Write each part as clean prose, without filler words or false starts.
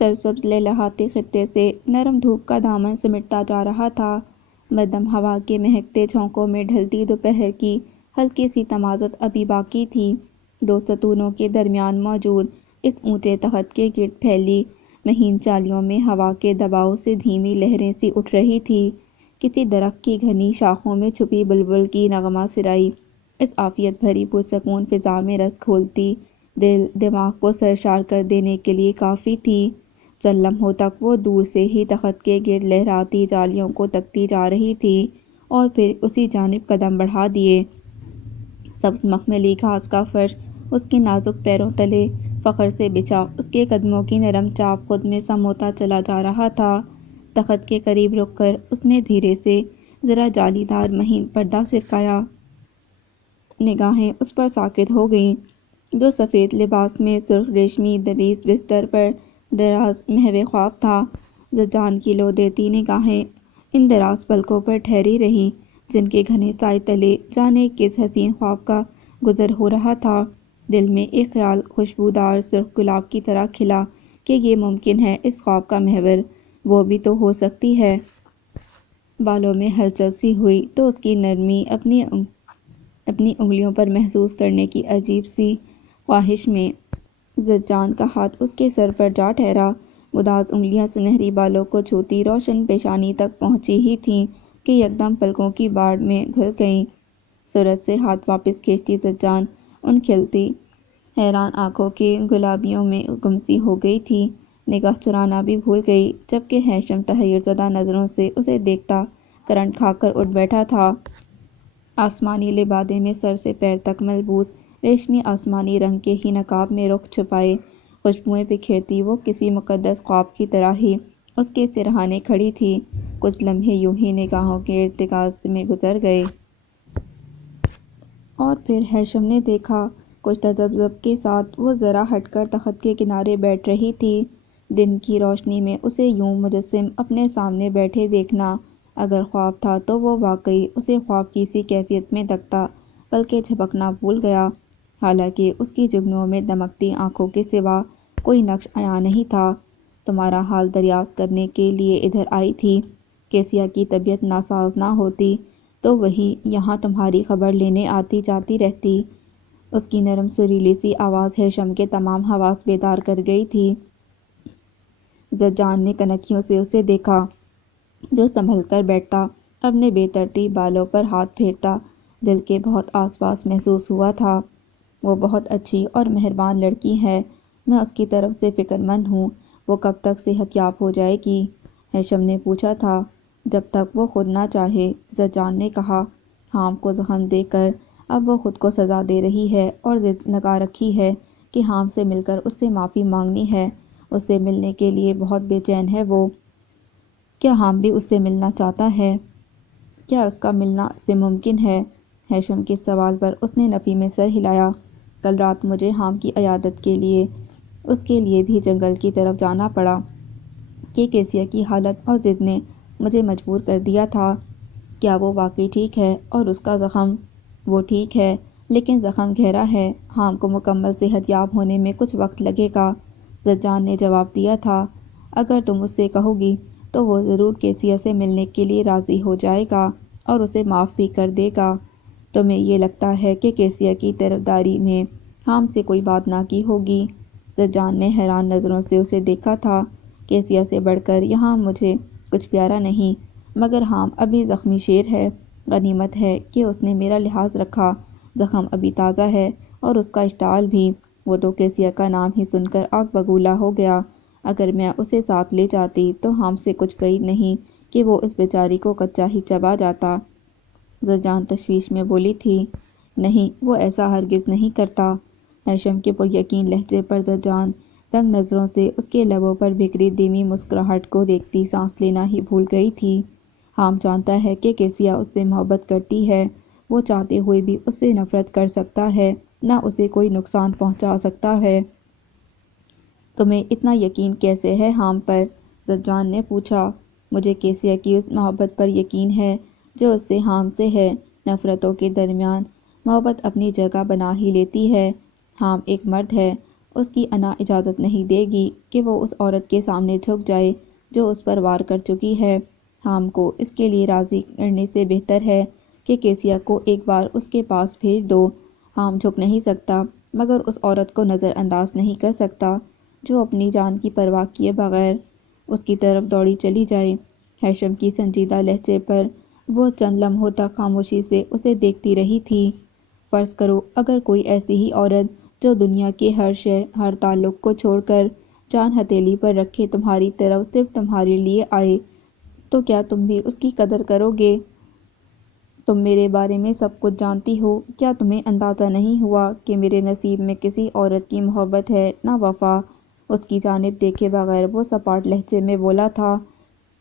سرسبز لہلاتے خطے سے نرم دھوپ کا دامن سمٹتا جا رہا تھا۔ مدھم ہوا کے مہکتے جھونکوں میں ڈھلتی دوپہر کی ہلکی سی تمازت ابھی باقی تھی۔ دو ستونوں کے درمیان موجود اس اونچے تخت کے گرد پھیلی مہین چالیوں میں ہوا کے دباؤ سے دھیمی لہریں سی اٹھ رہی تھی۔ کسی درخت کی گھنی شاخوں میں چھپی بلبل کی نغمہ سرائی اس عافیت بھری پرسکون فضا میں رس گھولتی دل دماغ کو سرشار کر دینے کے لیے کافی تھی۔ چند لمحوں تک وہ دور سے ہی تخت کے گرد لہراتی جالیوں کو تکتی جا رہی تھی اور پھر اسی جانب قدم بڑھا دیے۔ سبز مخملی گھاس کا فرش اس کے نازک پیروں تلے فخر سے بچھا اس کے قدموں کی نرم چاپ خود میں سموتا چلا جا رہا تھا۔ تخت کے قریب رک کر اس نے دھیرے سے ذرا جالی دار مہین پردہ سرکایا۔ نگاہیں اس پر ساکت ہو گئیں جو سفید لباس میں سرخ ریشمی دویز بستر پر دراز محو خواب تھا۔ زجان کی لو دیتی نگاہیں ان دراز پلکوں پر ٹھہری رہیں جن کے گھنے سائے تلے جانے کس حسین خواب کا گزر ہو رہا تھا۔ دل میں ایک خیال خوشبودار سرخ گلاب کی طرح کھلا کہ یہ ممکن ہے اس خواب کا محور وہ بھی تو ہو سکتی ہے۔ بالوں میں ہلچل سی ہوئی تو اس کی نرمی اپنی انگلیوں پر محسوس کرنے کی عجیب سی خواہش میں زجان کا ہاتھ اس کے سر پر جا ٹھہرا۔ گداز انگلیاں سنہری بالوں کو چھوتی روشن پیشانی تک پہنچی ہی تھیں کہ یکدم پلکوں کی باڑ میں گھل گئیں۔ سرعت سے ہاتھ واپس کھینچتی زجان ان کھلتی حیران آنکھوں کی گلابیوں میں گم سی ہو گئی تھی۔ نگاہ چرانا بھی بھول گئی جبکہ ہیثم تحیر زدہ نظروں سے اسے دیکھتا کرنٹ کھا کر اٹھ بیٹھا تھا۔ آسمانی لبادے میں سر سے پیر تک ملبوس ریشمی آسمانی رنگ کے ہی نقاب میں رخ چھپائے خوشبوئیں بکھیرتی وہ کسی مقدس خواب کی طرح ہی اس کے سرہانے کھڑی تھی۔ کچھ لمحے یوں ہی نگاہوں کے ارتکاز میں گزر گئے اور پھر ہیثم نے دیکھا کچھ تذبذب کے ساتھ وہ ذرا ہٹ کر تخت کے کنارے بیٹھ رہی تھی۔ دن کی روشنی میں اسے یوں مجسم اپنے سامنے بیٹھے دیکھنا اگر خواب تھا تو وہ واقعی اسے خواب کی سی کیفیت میں تکتا بلکہ جھپکنا بھول گیا۔ حالانکہ اس کی جگنوں میں دمکتی آنکھوں کے سوا کوئی نقش عیاں نہیں تھا۔ تمہارا حال دریافت کرنے کے لیے ادھر آئی تھی۔ کیسیا کی طبیعت ناساز نہ ہوتی تو وہی یہاں تمہاری خبر لینے آتی جاتی رہتی۔ اس کی نرم سریلی سی آواز ہیثم کے تمام حواس بیدار کر گئی تھی۔ زجان نے کنکھیوں سے اسے دیکھا جو سنبھل کر بیٹھتا اپنے بے ترتیب بالوں پر ہاتھ پھیرتا دل کے بہت آس پاس محسوس ہوا تھا۔ وہ بہت اچھی اور مہربان لڑکی ہے، میں اس کی طرف سے فکر مند ہوں۔ وہ کب تک صحت یاب ہو جائے گی؟ ہیثم نے پوچھا تھا۔ جب تک وہ خود نہ چاہے، زجان نے کہا۔ حام کو زخم دے کر اب وہ خود کو سزا دے رہی ہے اور ضد لگا رکھی ہے کہ حام سے مل کر اس سے معافی مانگنی ہے۔ اس سے ملنے کے لیے بہت بے چین ہے وہ۔ کیا حام بھی اس سے ملنا چاہتا ہے؟ کیا اس کا ملنا اس سے ممکن ہے؟ ہیثم کے سوال پر اس نے نفی میں سر ہلایا۔ کل رات مجھے حام کی عیادت کے لیے اس کے لیے بھی جنگل کی طرف جانا پڑا کہ کیسیا کی حالت اور ضد نے مجھے مجبور کر دیا تھا۔ کیا وہ واقعی ٹھیک ہے اور اس کا زخم؟ وہ ٹھیک ہے لیکن زخم گہرا ہے۔ حام کو مکمل صحت یاب ہونے میں کچھ وقت لگے گا، زجان نے جواب دیا تھا۔ اگر تم اس سے کہو گی تو وہ ضرور کیسیا سے ملنے کے لیے راضی ہو جائے گا اور اسے معاف بھی کر دے گا۔ تمہیں یہ لگتا ہے کہ کیسیا کی طرفداری میں حام سے کوئی بات نہ کی ہوگی؟ زجان نے حیران نظروں سے اسے دیکھا تھا۔ کیسیا سے بڑھ کر یہاں مجھے کچھ پیارا نہیں، مگر حام ابھی زخمی شیر ہے۔ غنیمت ہے کہ اس نے میرا لحاظ رکھا۔ زخم ابھی تازہ ہے اور اس کا اشتعال بھی۔ وہ تو کیسیا کا نام ہی سن کر آگ بگولا ہو گیا۔ اگر میں اسے ساتھ لے جاتی تو حام سے کچھ بعید نہیں کہ وہ اس بیچاری کو کچا ہی چبا جاتا۔ زجان تشویش میں بولی تھی۔ نہیں، وہ ایسا ہرگز نہیں کرتا۔ ہیثم کے پریقین لہجے پر زجان تنگ نظروں سے اس کے لبوں پر بکھری دھیمی مسکراہٹ کو دیکھتی سانس لینا ہی بھول گئی تھی۔ حام جانتا ہے کہ کیسیا اس سے محبت کرتی ہے۔ وہ چاہتے ہوئے بھی اس سے نفرت کر سکتا ہے، نہ اسے کوئی نقصان پہنچا سکتا ہے۔ تمہیں اتنا یقین کیسے ہے حام پر؟ زجان نے پوچھا۔ مجھے کیسیا کی اس محبت پر یقین ہے جو اس سے حام سے ہے۔ نفرتوں کے درمیان محبت اپنی جگہ بنا ہی لیتی ہے۔ حام ایک مرد ہے، اس کی انا اجازت نہیں دے گی کہ وہ اس عورت کے سامنے جھک جائے جو اس پر وار کر چکی ہے۔ حام کو اس کے لیے راضی کرنے سے بہتر ہے کہ کیسیا کو ایک بار اس کے پاس بھیج دو۔ حام جھک نہیں سکتا مگر اس عورت کو نظر انداز نہیں کر سکتا جو اپنی جان کی پرواہ کیے بغیر اس کی طرف دوڑی چلی جائے۔ ہیثم کی سنجیدہ لہجے پر وہ چند لمحوں تک خاموشی سے اسے دیکھتی رہی تھی۔ فرض کرو اگر کوئی ایسی ہی عورت جو دنیا کے ہر شے ہر تعلق کو چھوڑ کر جان ہتھیلی پر رکھے تمہاری طرف صرف تمہارے لیے آئے تو کیا تم بھی اس کی قدر کرو گے؟ تم میرے بارے میں سب کچھ جانتی ہو، کیا تمہیں اندازہ نہیں ہوا کہ میرے نصیب میں کسی عورت کی محبت ہے نہ وفا؟ اس کی جانب دیکھے بغیر وہ سپاٹ لہجے میں بولا تھا،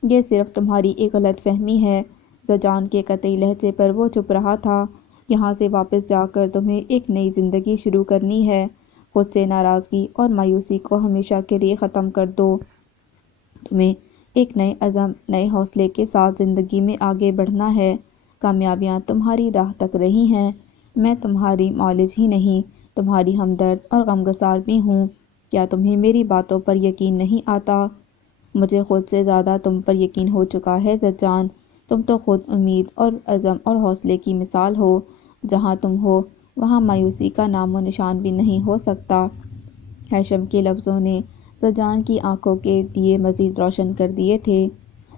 یہ صرف تمہاری ایک غلط فہمی ہے۔ زجان کے قطعی لہجے پر وہ چپ رہا تھا۔ یہاں سے واپس جا کر تمہیں ایک نئی زندگی شروع کرنی ہے۔ خود سے ناراضگی اور مایوسی کو ہمیشہ کے لیے ختم کر دو۔ تمہیں ایک نئے عزم، نئے حوصلے کے ساتھ زندگی میں آگے بڑھنا ہے۔ کامیابیاں تمہاری راہ تک رہی ہیں۔ میں تمہاری معالج ہی نہیں، تمہاری ہمدرد اور غمگسار بھی ہوں۔ کیا تمہیں میری باتوں پر یقین نہیں آتا؟ مجھے خود سے زیادہ تم پر یقین ہو چکا ہے زجان۔ تم تو خود امید اور عزم اور حوصلے کی مثال ہو۔ جہاں تم ہو وہاں مایوسی کا نام و نشان بھی نہیں ہو سکتا۔ ہیثم کے لفظوں نے زجان کی آنکھوں کے دیے مزید روشن کر دیے تھے۔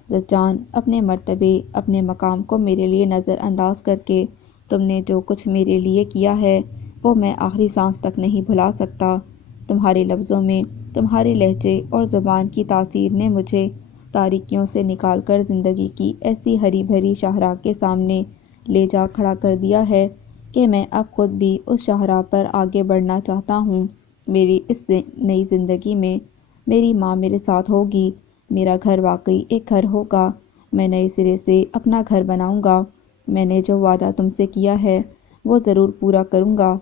زجان، اپنے مرتبے، اپنے مقام کو میرے لیے نظر انداز کر کے تم نے جو کچھ میرے لیے کیا ہے وہ میں آخری سانس تک نہیں بھلا سکتا۔ تمہارے لفظوں میں، تمہارے لہجے اور زبان کی تاثیر نے مجھے تاریکیوں سے نکال کر زندگی کی ایسی ہری بھری شاہراہ کے سامنے لے جا کھڑا کر دیا ہے کہ میں اب خود بھی اس شاہراہ پر آگے بڑھنا چاہتا ہوں۔ میری اس نئی زندگی میں میری ماں میرے ساتھ ہوگی، میرا گھر واقعی ایک گھر ہوگا، میں نئے سرے سے اپنا گھر بناؤں گا، میں نے جو وعدہ تم سے کیا ہے وہ ضرور پورا کروں گا۔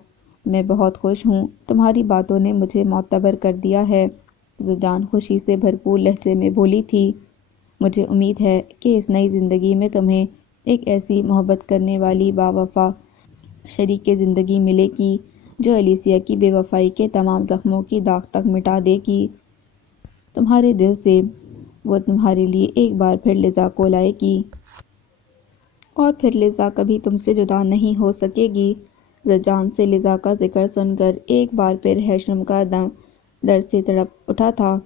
میں بہت خوش ہوں، تمہاری باتوں نے مجھے معتبر کر دیا ہے۔ زجان خوشی سے بھرپور لہجے میں بولی تھی، مجھے امید ہے کہ اس نئی زندگی میں تمہیں ایک ایسی محبت کرنے والی باوفا شریک زندگی ملے گی جو ایلیسیا کی بے وفائی کے تمام زخموں کی داغ تک مٹا دے گی تمہارے دل سے۔ وہ تمہارے لیے ایک بار پھر لزا کو لائے گی اور پھر لزا کبھی تم سے جدا نہیں ہو سکے گی۔ زجان سے لزا کا ذکر سن کر ایک بار پھر ہیثم کا دم درد سے تڑپ اٹھا تھا۔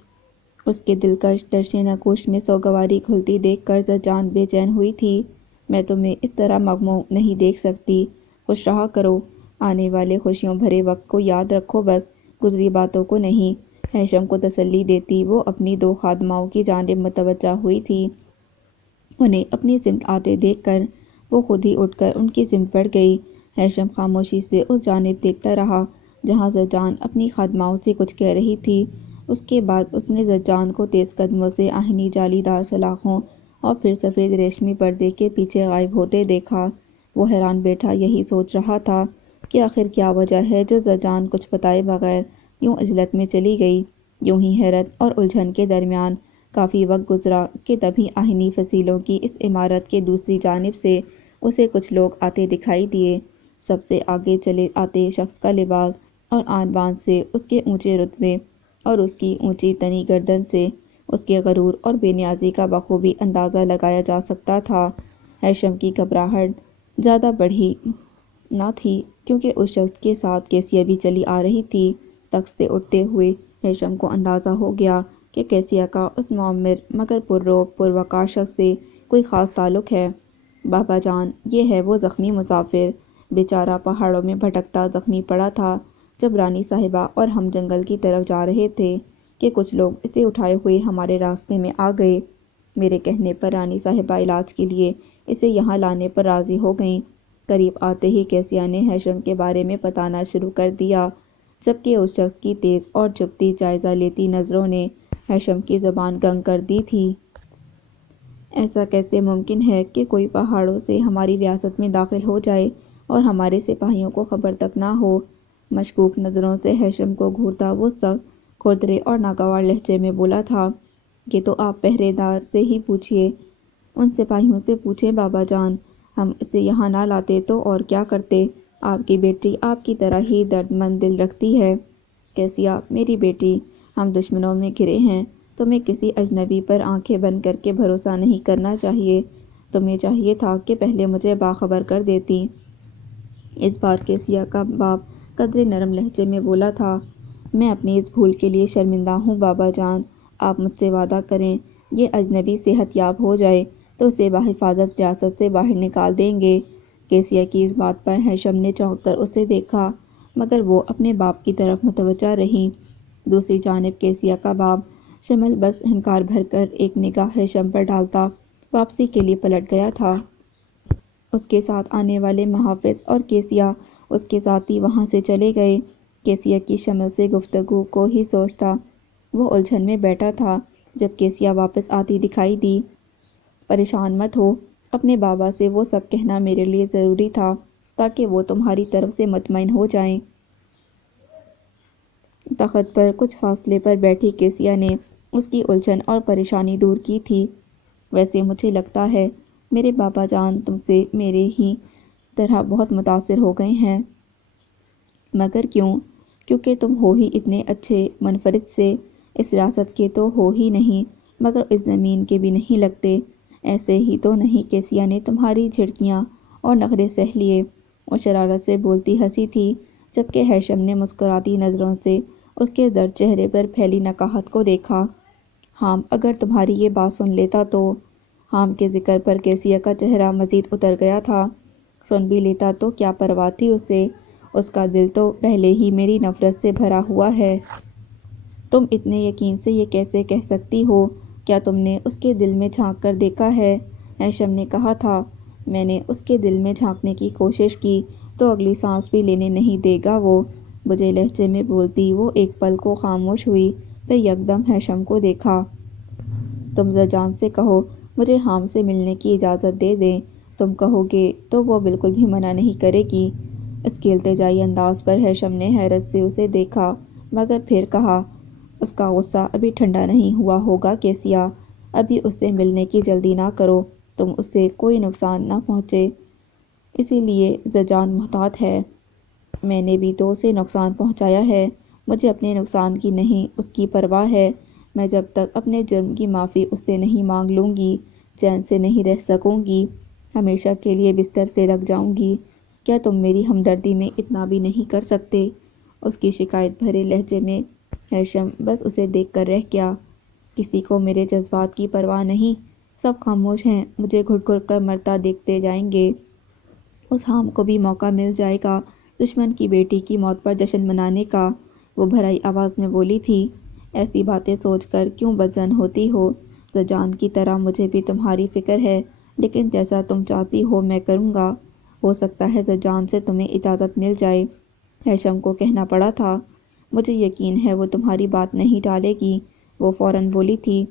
اس کے دلکش درشِ نگوش میں سوگواری گھلتی دیکھ کر زجان بے چین ہوئی تھی۔ میں تمہیں اس طرح مغموم نہیں دیکھ سکتی، خوش رہا کرو، آنے والے خوشیوں بھرے وقت کو یاد رکھو بس، گزری باتوں کو نہیں۔ ہیثم کو تسلی دیتی وہ اپنی دو خادماؤں کی جانب متوجہ ہوئی تھی۔ انہیں اپنی سمت آتے دیکھ کر وہ خود ہی اٹھ کر ان کی سمت بڑھ گئی۔ ہیثم خاموشی سے اس جانب دیکھتا رہا جہاں زجان اپنی خادماؤں سے کچھ کہہ رہی تھی۔ اس کے بعد اس نے زجان کو تیز قدموں سے آہنی جالی دار سلاخوں اور پھر سفید ریشمی پردے کے پیچھے غائب ہوتے دیکھا۔ وہ حیران بیٹھا یہی سوچ رہا تھا کہ آخر کیا وجہ ہے جو زجان کچھ بتائے بغیر یوں عزلت میں چلی گئی۔ یوں ہی حیرت اور الجھن کے درمیان کافی وقت گزرا کہ تبھی آہنی فصیلوں کی اس عمارت کے دوسری جانب سے اسے کچھ لوگ آتے دکھائی دیے۔ سب سے آگے چلے آتے شخص کا لباس اور آن بان سے اس کے اونچے رتبے اور اس کی اونچی تنی گردن سے اس کے غرور اور بے نیازی کا بخوبی اندازہ لگایا جا سکتا تھا۔ ہیثم کی گھبراہٹ زیادہ بڑھی نہ تھی کیونکہ اس شخص کے ساتھ کیسیا بھی چلی آ رہی تھی۔ تخت سے اٹھتے ہوئے ہیثم کو اندازہ ہو گیا کہ کیسیا کا اس معمر مگر پررعب پروقار شخص سے کوئی خاص تعلق ہے۔ بابا جان، یہ ہے وہ زخمی مسافر، بیچارہ پہاڑوں میں بھٹکتا زخمی پڑا تھا جب رانی صاحبہ اور ہم جنگل کی طرف جا رہے تھے کہ کچھ لوگ اسے اٹھائے ہوئے ہمارے راستے میں آ گئے۔ میرے کہنے پر رانی صاحبہ علاج کے لیے اسے یہاں لانے پر راضی ہو گئیں۔ قریب آتے ہی کیسیا نے ہیثم کے بارے میں بتانا شروع کر دیا جبکہ اس شخص کی تیز اور جھکتی جائزہ لیتی نظروں نے ہیثم کی زبان گنگ کر دی تھی۔ ایسا کیسے ممکن ہے کہ کوئی پہاڑوں سے ہماری ریاست میں داخل ہو جائے اور ہمارے سپاہیوں کو خبر تک نہ ہو؟ مشکوک نظروں سے ہیثم کو گھورتا وہ سخت کھردرے اور ناگوار لہجے میں بولا تھا، یہ تو آپ پہرے دار سے ہی پوچھیے، ان سپاہیوں سے پوچھیں بابا جان، ہم اسے یہاں نہ لاتے تو اور کیا کرتے؟ آپ کی بیٹی آپ کی طرح ہی درد مند دل رکھتی ہے۔ کیسیا میری بیٹی، ہم دشمنوں میں گھرے ہیں، تمہیں کسی اجنبی پر آنکھیں بند کر کے بھروسہ نہیں کرنا چاہیے، تمہیں چاہیے تھا کہ پہلے مجھے باخبر کر دیتی۔ اس بار کیسیا کا باپ قدرے نرم لہجے میں بولا تھا، میں اپنی اس بھول کے لیے شرمندہ ہوں بابا جان، آپ مجھ سے وعدہ کریں یہ اجنبی صحت یاب ہو جائے تو اسے بحفاظت ریاست سے باہر نکال دیں گے۔ کیسیا کی اس بات پر ہیشم نے چونک کر اسے دیکھا، مگر وہ اپنے باپ کی طرف متوجہ رہی۔ دوسری جانب کیسیا کا باپ شمل بس ہنکار بھر کر ایک نگاہ ہیشم پر ڈالتا واپسی کے لیے پلٹ گیا تھا۔ اس کے ساتھ آنے والے محافظ اور کیسیا اس کے ساتھ ہی وہاں سے چلے گئے۔ کیسیا کی شمل سے گفتگو کو ہی سوچتا وہ الجھن میں بیٹھا تھا جب کیسیا واپس آتی دکھائی دی۔ پریشان مت ہو، اپنے بابا سے وہ سب کہنا میرے لیے ضروری تھا تاکہ وہ تمہاری طرف سے مطمئن ہو جائیں۔ تخت پر کچھ فاصلے پر بیٹھی کیسیا نے اس کی الجھن اور پریشانی دور کی تھی۔ ویسے مجھے لگتا ہے میرے بابا جان تم سے میرے ہی طرح بہت متاثر ہو گئے ہیں۔ مگر کیوں؟ کیونکہ تم ہو ہی اتنے اچھے، منفرد سے، اس ریاست کے تو ہو ہی نہیں مگر اس زمین کے بھی نہیں لگتے۔ ایسے ہی تو نہیں کیسیا نے تمہاری جھڑکیاں اور نخرے سہ لیے۔ وہ شرارت سے بولتی ہنسی تھی جبکہ ہیشم نے مسکراتی نظروں سے اس کے زرد چہرے پر پھیلی نکاہت کو دیکھا۔ حام اگر تمہاری یہ بات سن لیتا تو؟ حام کے ذکر پر کیسیا کا چہرہ مزید اتر گیا تھا۔ سن بھی لیتا تو کیا پرواہ تھی اسے، اس کا دل تو پہلے ہی میری نفرت سے بھرا ہوا ہے۔ تم اتنے یقین سے یہ کیسے کہہ سکتی ہو؟ کیا تم نے اس کے دل میں جھانک کر دیکھا ہے؟ ہیشم نے کہا تھا۔ میں نے اس کے دل میں جھانکنے کی کوشش کی تو اگلی سانس بھی لینے نہیں دے گا وہ، بجھے لہجے میں بولتی وہ ایک پل کو خاموش ہوئی پھر یکدم ہیشم کو دیکھا۔ تم زجان سے کہو مجھے حام سے ملنے کی اجازت دے دیں، تم کہو گے تو وہ بالکل بھی منع نہیں کرے گی۔ اس کے التجائی انداز پر ہیشم نے حیرت سے اسے دیکھا مگر پھر کہا، اس کا غصہ ابھی ٹھنڈا نہیں ہوا ہوگا کیسیا، ابھی اس سے ملنے کی جلدی نہ کرو، تم اس سے کوئی نقصان نہ پہنچے اسی لیے زجان محتاط ہے۔ میں نے بھی تو اسے نقصان پہنچایا ہے، مجھے اپنے نقصان کی نہیں اس کی پرواہ ہے۔ میں جب تک اپنے جرم کی معافی اس سے نہیں مانگ لوں گی چین سے نہیں رہ سکوں گی، ہمیشہ کے لیے بستر سے لگ جاؤں گی۔ کیا تم میری ہمدردی میں اتنا بھی نہیں کر سکتے؟ اس کی شکایت بھرے لہجے میں ہیشم بس اسے دیکھ کر رہ گیا۔ کسی کو میرے جذبات کی پرواہ نہیں، سب خاموش ہیں، مجھے گھٹ گھٹ کر مرتا دیکھتے جائیں گے۔ اس حام کو بھی موقع مل جائے گا دشمن کی بیٹی کی موت پر جشن منانے کا، وہ بھرائی آواز میں بولی تھی۔ ایسی باتیں سوچ کر کیوں بدظن ہوتی ہو؟ زجان کی طرح مجھے بھی تمہاری فکر ہے، لیکن جیسا تم چاہتی ہو میں کروں گا۔ ہو سکتا ہے زجان سے تمہیں اجازت مل جائے، ہیشم کو کہنا پڑا تھا۔ مجھے یقین ہے وہ تمہاری بات نہیں ٹالے گی، وہ فوراً بولی تھی۔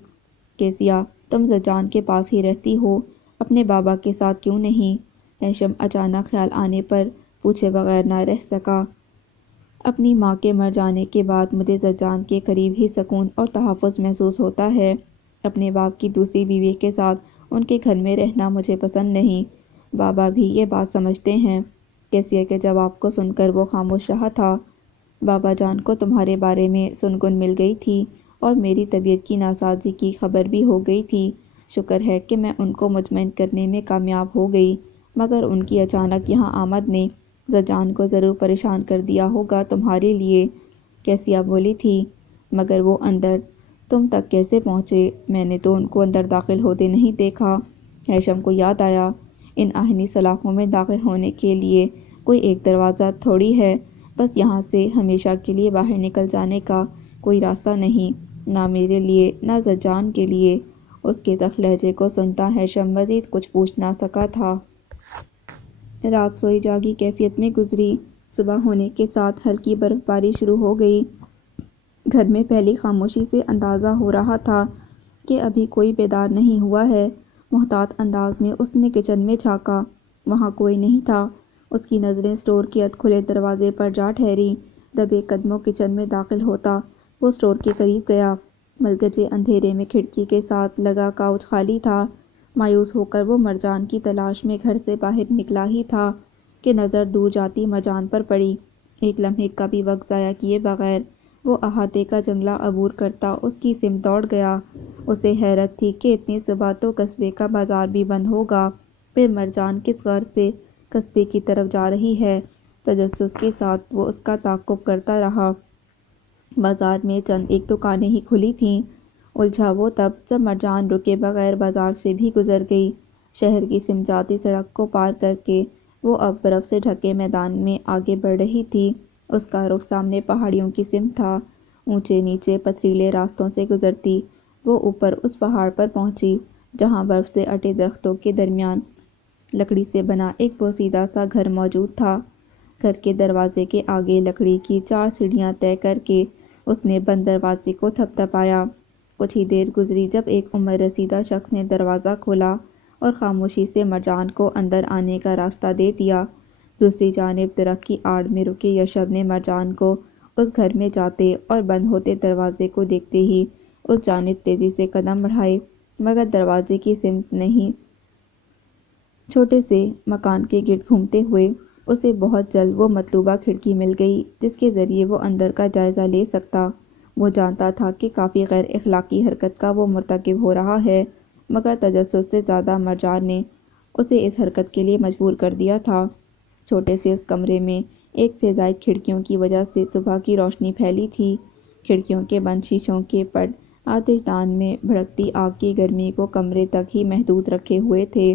کیسیا تم زجان کے پاس ہی رہتی ہو، اپنے بابا کے ساتھ کیوں نہیں؟ ہیشم اچانک خیال آنے پر پوچھے بغیر نہ رہ سکا۔ اپنی ماں کے مر جانے کے بعد مجھے زجان کے قریب ہی سکون اور تحفظ محسوس ہوتا ہے، اپنے باپ کی دوسری بیوی کے ساتھ ان کے گھر میں رہنا مجھے پسند نہیں۔ بابا بھی یہ بات سمجھتے ہیں۔ کیسیا کے جواب کو سن کر وہ خاموش رہا تھا۔ بابا جان کو تمہارے بارے میں سنگن مل گئی تھی اور میری طبیعت کی ناسازی کی خبر بھی ہو گئی تھی، شکر ہے کہ میں ان کو مطمئن کرنے میں کامیاب ہو گئی، مگر ان کی اچانک یہاں آمد نے زجان کو ضرور پریشان کر دیا ہوگا تمہارے لیے، کیسیا بولی تھی۔ مگر وہ اندر تم تک کیسے پہنچے؟ میں نے تو ان کو اندر داخل ہوتے نہیں دیکھا۔ ہیشم کو یاد آیا، ان آہنی سلاخوں میں داخل ہونے کے لیے کوئی ایک دروازہ تھوڑی ہے، بس یہاں سے ہمیشہ کے لیے باہر نکل جانے کا کوئی راستہ نہیں، نہ میرے لیے نہ زجان کے لیے۔ اس کے تلخ لہجے کو سنتا ہیشم مزید کچھ پوچھ نہ سکا تھا۔ رات سوئی جاگی کیفیت میں گزری۔ صبح ہونے کے ساتھ ہلکی برف باری شروع ہو گئی۔ گھر میں پھیلی خاموشی سے اندازہ ہو رہا تھا کہ ابھی کوئی بیدار نہیں ہوا ہے۔ محتاط انداز میں اس نے کچن میں جھانکا، وہاں کوئی نہیں تھا۔ اس کی نظریں اسٹور کے ادھ کھلے دروازے پر جا ٹھہریں۔ دبے قدموں کچن میں داخل ہوتا وہ اسٹور کے قریب گیا۔ ملگجے اندھیرے میں کھڑکی کے ساتھ لگا کاؤچ خالی تھا۔ مایوس ہو کر وہ مرجان کی تلاش میں گھر سے باہر نکلا ہی تھا کہ نظر دور جاتی مرجان پر پڑی۔ ایک لمحے کا بھی وقت ضائع کیے بغیر وہ احاطے کا جنگلہ عبور کرتا اس کی سمت دوڑ گیا۔ اسے حیرت تھی کہ اتنی صبح تو قصبے کا بازار بھی بند ہوگا، پھر مرجان کس غرض سے قصبے کی طرف جا رہی ہے؟ تجسس کے ساتھ وہ اس کا تعقب کرتا رہا۔ بازار میں چند ایک دکانیں ہی کھلی تھیں۔ الجھا وہ تب جب مرجان رکے بغیر بازار سے بھی گزر گئی۔ شہر کی سمت جاتی سڑک کو پار کر کے وہ اب برف سے ڈھکے میدان میں آگے بڑھ رہی تھی۔ اس کا رخ سامنے پہاڑیوں کی سمت تھا۔ اونچے نیچے پتھریلے راستوں سے گزرتی وہ اوپر اس پہاڑ پر پہنچی جہاں برف سے اٹے درختوں کے درمیان لکڑی سے بنا ایک بوسیدہ سا گھر موجود تھا۔ گھر کے دروازے کے آگے لکڑی کی 4 سیڑھیاں طے کر کے اس نے بند دروازے کو تھپتھپایا۔ کچھ ہی دیر گزری جب ایک عمر رسیدہ شخص نے دروازہ کھولا اور خاموشی سے مرجان کو اندر آنے کا راستہ دے دیا۔ دوسری جانب درخت کی آڑ میں رکے یشب نے مرجان کو اس گھر میں جاتے اور بند ہوتے دروازے کو دیکھتے ہی اس جانب تیزی سے قدم بڑھائے، مگر دروازے کی سمت نہیں۔ چھوٹے سے مکان کے گرد گھومتے ہوئے اسے بہت جلد وہ مطلوبہ کھڑکی مل گئی جس کے ذریعے وہ اندر کا جائزہ لے سکتا۔ وہ جانتا تھا کہ کافی غیر اخلاقی حرکت کا وہ مرتکب ہو رہا ہے، مگر تجسس سے زیادہ مرجان نے اسے اس حرکت کے لیے مجبور کر دیا تھا۔ چھوٹے سے اس کمرے میں ایک سے زائد کھڑکیوں کی وجہ سے صبح کی روشنی پھیلی تھی۔ کھڑکیوں کے بند شیشوں کے پٹ آتش دان میں بھڑکتی آگ کی گرمی کو کمرے تک ہی محدود رکھے ہوئے تھے۔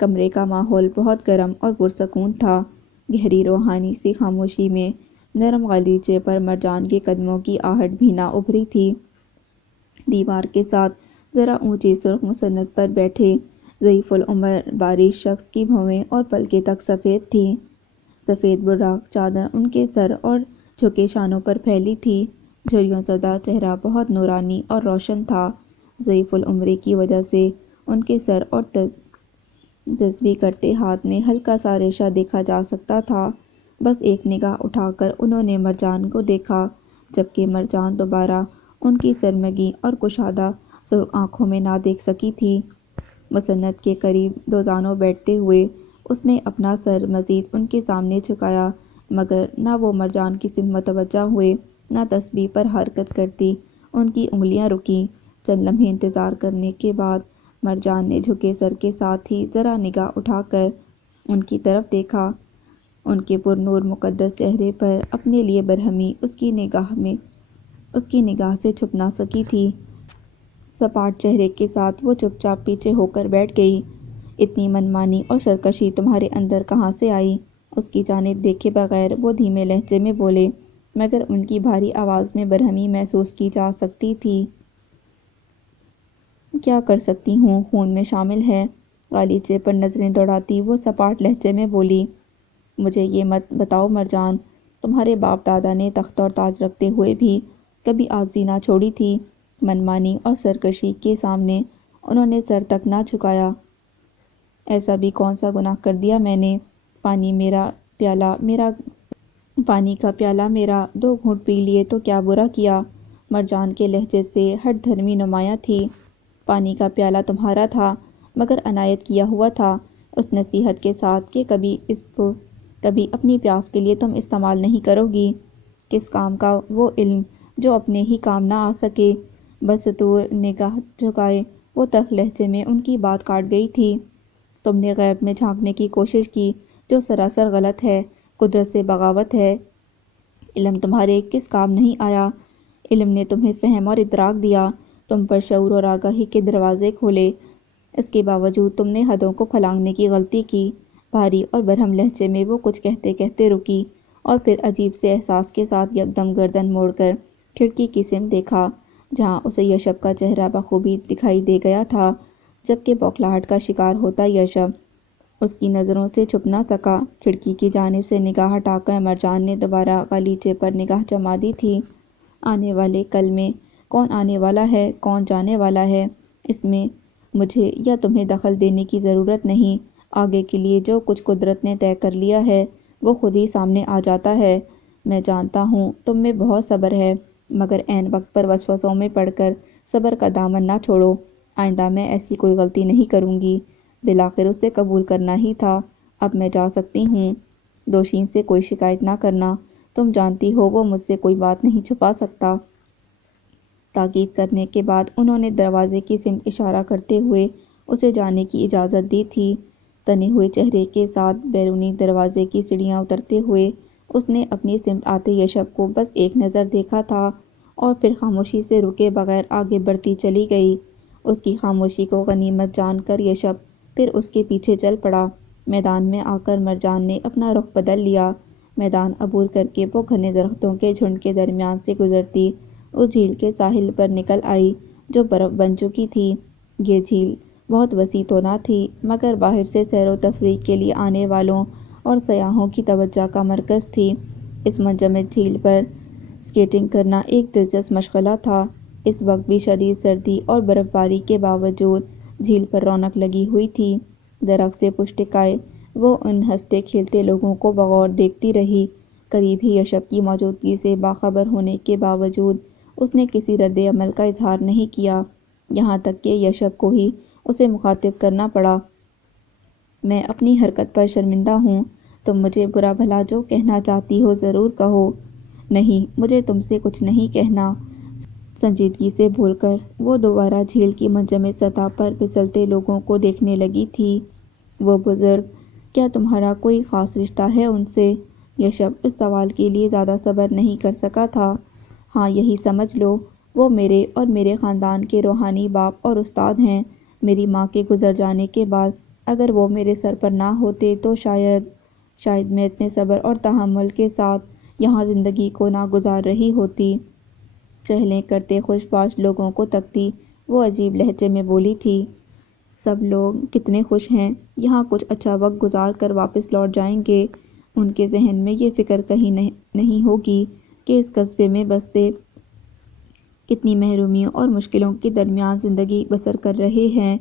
کمرے کا ماحول بہت گرم اور پرسکون تھا۔ گہری روحانی سی خاموشی میں نرم غالیچے پر مرجان کے قدموں کی آہٹ بھی نہ ابھری تھی۔ دیوار کے ساتھ ذرا اونچی سرخ مسند پر بیٹھے ضعیف العمر باریک شخص کی بھویں اور پلکیں تک سفید تھیں۔ سفید براق چادر ان کے سر اور جھکے شانوں پر پھیلی تھی۔ جھریوں زدہ چہرہ بہت نورانی اور روشن تھا۔ ضعیف العمری کی وجہ سے ان کے سر اور تسبیح کرتے ہاتھ میں ہلکا سا ریشہ دیکھا جا سکتا تھا۔ بس ایک نگاہ اٹھا کر انہوں نے مرجان کو دیکھا، جبکہ مرجان دوبارہ ان کی سرمگی اور کشادہ سرخ آنکھوں میں نہ دیکھ سکی تھی۔ مسند کے قریب دوزانوں بیٹھتے ہوئے اس نے اپنا سر مزید ان کے سامنے جھکایا، مگر نہ وہ مرجان کی سمت متوجہ ہوئے نہ تسبیح پر حرکت کرتی ان کی انگلیاں رکیں۔ چند لمحے انتظار کرنے کے بعد مرجان نے جھکے سر کے ساتھ ہی ذرا نگاہ اٹھا کر ان کی طرف دیکھا۔ ان کے پر نور مقدس چہرے پر اپنے لیے برہمی اس کی نگاہ سے چھپ نہ سکی تھی۔ سپاٹ چہرے کے ساتھ وہ چپ چاپ پیچھے ہو کر بیٹھ گئی۔ اتنی منمانی اور سرکشی تمہارے اندر کہاں سے آئی؟ اس کی جانب دیکھے بغیر وہ دھیمے لہجے میں بولے، مگر ان کی بھاری آواز میں برہمی محسوس کی جا سکتی تھی۔ کیا کر سکتی ہوں، خون میں شامل ہے۔ غالیچے پر نظریں دوڑاتی وہ سپاٹ لہجے میں بولی، مجھے یہ مت بتاؤ مرجان، تمہارے باپ دادا نے تخت اور تاج رکھتے ہوئے بھی کبھی عاجزی نہ چھوڑی تھی؟ منمانی اور سرکشی کے سامنے انہوں نے سر تک نہ جھکایا۔ ایسا بھی کون سا گناہ کر دیا میں نے؟ پانی کا پیالہ میرا 2 گھونٹ پی لیے تو کیا برا کیا؟ مرجان کے لہجے سے ہٹ دھرمی نمایاں تھی۔ پانی کا پیالہ تمہارا تھا، مگر عنایت کیا ہوا تھا اس نصیحت کے ساتھ کہ کبھی اپنی پیاس کے لیے تم استعمال نہیں کرو گی۔ کس کام کا وہ علم جو اپنے ہی کام نہ آ سکے؟ بدستور نگاہ جھکائے وہ تلخ لہجے میں ان کی بات کاٹ گئی تھی۔ تم نے غیب میں جھانکنے کی کوشش کی جو سراسر غلط ہے، قدرت سے بغاوت ہے۔ علم تمہارے کس کام نہیں آیا؟ علم نے تمہیں فہم اور ادراک دیا، تم پر شعور اور آگاہی کے دروازے کھولے، اس کے باوجود تم نے حدوں کو پھلانگنے کی غلطی کی۔ بھاری اور برہم لہجے میں وہ کچھ کہتے کہتے رکی اور پھر عجیب سے احساس کے ساتھ یکدم گردن موڑ کر کھڑکی کی سمت دیکھا جہاں اسے یشب کا چہرہ بخوبی دکھائی دے گیا تھا، جبکہ بوکھلاہٹ کا شکار ہوتا یشب اس کی نظروں سے چھپ نہ سکا۔ کھڑکی کی جانب سے نگاہ ہٹا کر مرجان نے دوبارہ غالیچے پر نگاہ جما دی تھی۔ آنے والے کل میں کون آنے والا ہے، کون جانے والا ہے، اس میں مجھے یا تمہیں دخل دینے کی ضرورت نہیں۔ آگے کے لیے جو کچھ قدرت نے طے کر لیا ہے وہ خود ہی سامنے آ جاتا ہے۔ میں جانتا ہوں تم میں بہت صبر ہے، مگر عین وقت پر وسوسوں میں پڑ کر صبر کا دامن نہ چھوڑو۔ آئندہ میں ایسی کوئی غلطی نہیں کروں گی۔ بالآخر اسے قبول کرنا ہی تھا۔ اب میں جا سکتی ہوں۔ دوشین سے کوئی شکایت نہ کرنا۔ تم جانتی ہو وہ مجھ سے کوئی بات نہیں چھپا سکتا۔ تاکید کرنے کے بعد انہوں نے دروازے کی سمت اشارہ کرتے ہوئے اسے جانے کی اجازت دی تھی۔ تنے ہوئے چہرے کے ساتھ بیرونی دروازے کی سیڑھیاں اترتے ہوئے اس نے اپنی سمت آتے یشب کو بس ایک نظر دیکھا تھا اور پھر خاموشی سے رکے بغیر آگے بڑھتی چلی گئی۔ اس کی خاموشی کو غنیمت جان کر یشب پھر اس کے پیچھے چل پڑا۔ میدان میں آ کر مرجان نے اپنا رخ بدل لیا۔ میدان عبور کر کے وہ گھنے درختوں کے جھنڈ کے درمیان سے گزرتی اس جھیل کے ساحل پر نکل آئی جو برف بن چکی تھی۔ یہ جھیل بہت وسیع تو نہ تھی مگر باہر سے سیر و تفریح کے لیے آنے والوں اور سیاحوں کی توجہ کا مرکز تھی۔ اس منجمد جھیل پر اسکیٹنگ کرنا ایک دلچسپ مشغلہ تھا۔ اس وقت بھی شدید سردی اور برف باری کے باوجود جھیل پر رونق لگی ہوئی تھی۔ درخت سے پشت ٹکائے وہ ان ہنستے کھیلتے لوگوں کو بغور دیکھتی رہی۔ قریب ہی یشب کی موجودگی سے باخبر ہونے کے باوجود اس نے کسی رد عمل کا اظہار نہیں کیا، یہاں تک کہ یشب کو ہی اسے مخاطب کرنا پڑا۔ میں اپنی حرکت پر شرمندہ ہوں۔ تم مجھے برا بھلا جو کہنا چاہتی ہو ضرور کہو۔ نہیں، مجھے تم سے کچھ نہیں کہنا۔ سنجیدگی سے بول کر وہ دوبارہ جھیل کی منجمد سطح پر پھسلتے لوگوں کو دیکھنے لگی تھی۔ وہ بزرگ، کیا تمہارا کوئی خاص رشتہ ہے ان سے؟ یشب اس سوال کے لیے زیادہ صبر نہیں کر سکا تھا۔ ہاں، یہی سمجھ لو، وہ میرے اور میرے خاندان کے روحانی باپ اور استاد ہیں۔ میری ماں کے گزر جانے کے بعد اگر وہ میرے سر پر نہ ہوتے تو شاید میں اتنے صبر اور تحمل کے ساتھ یہاں زندگی کو نہ گزار رہی ہوتی۔ چہلیں کرتے خوش باش لوگوں کو تکتی وہ عجیب لہجے میں بولی تھی۔ سب لوگ کتنے خوش ہیں، یہاں کچھ اچھا وقت گزار کر واپس لوٹ جائیں گے۔ ان کے ذہن میں یہ فکر کہیں نہیں ہوگی کہ اس قصبے میں بستے کتنی محرومیوں اور مشکلوں کے درمیان زندگی بسر کر رہے ہیں۔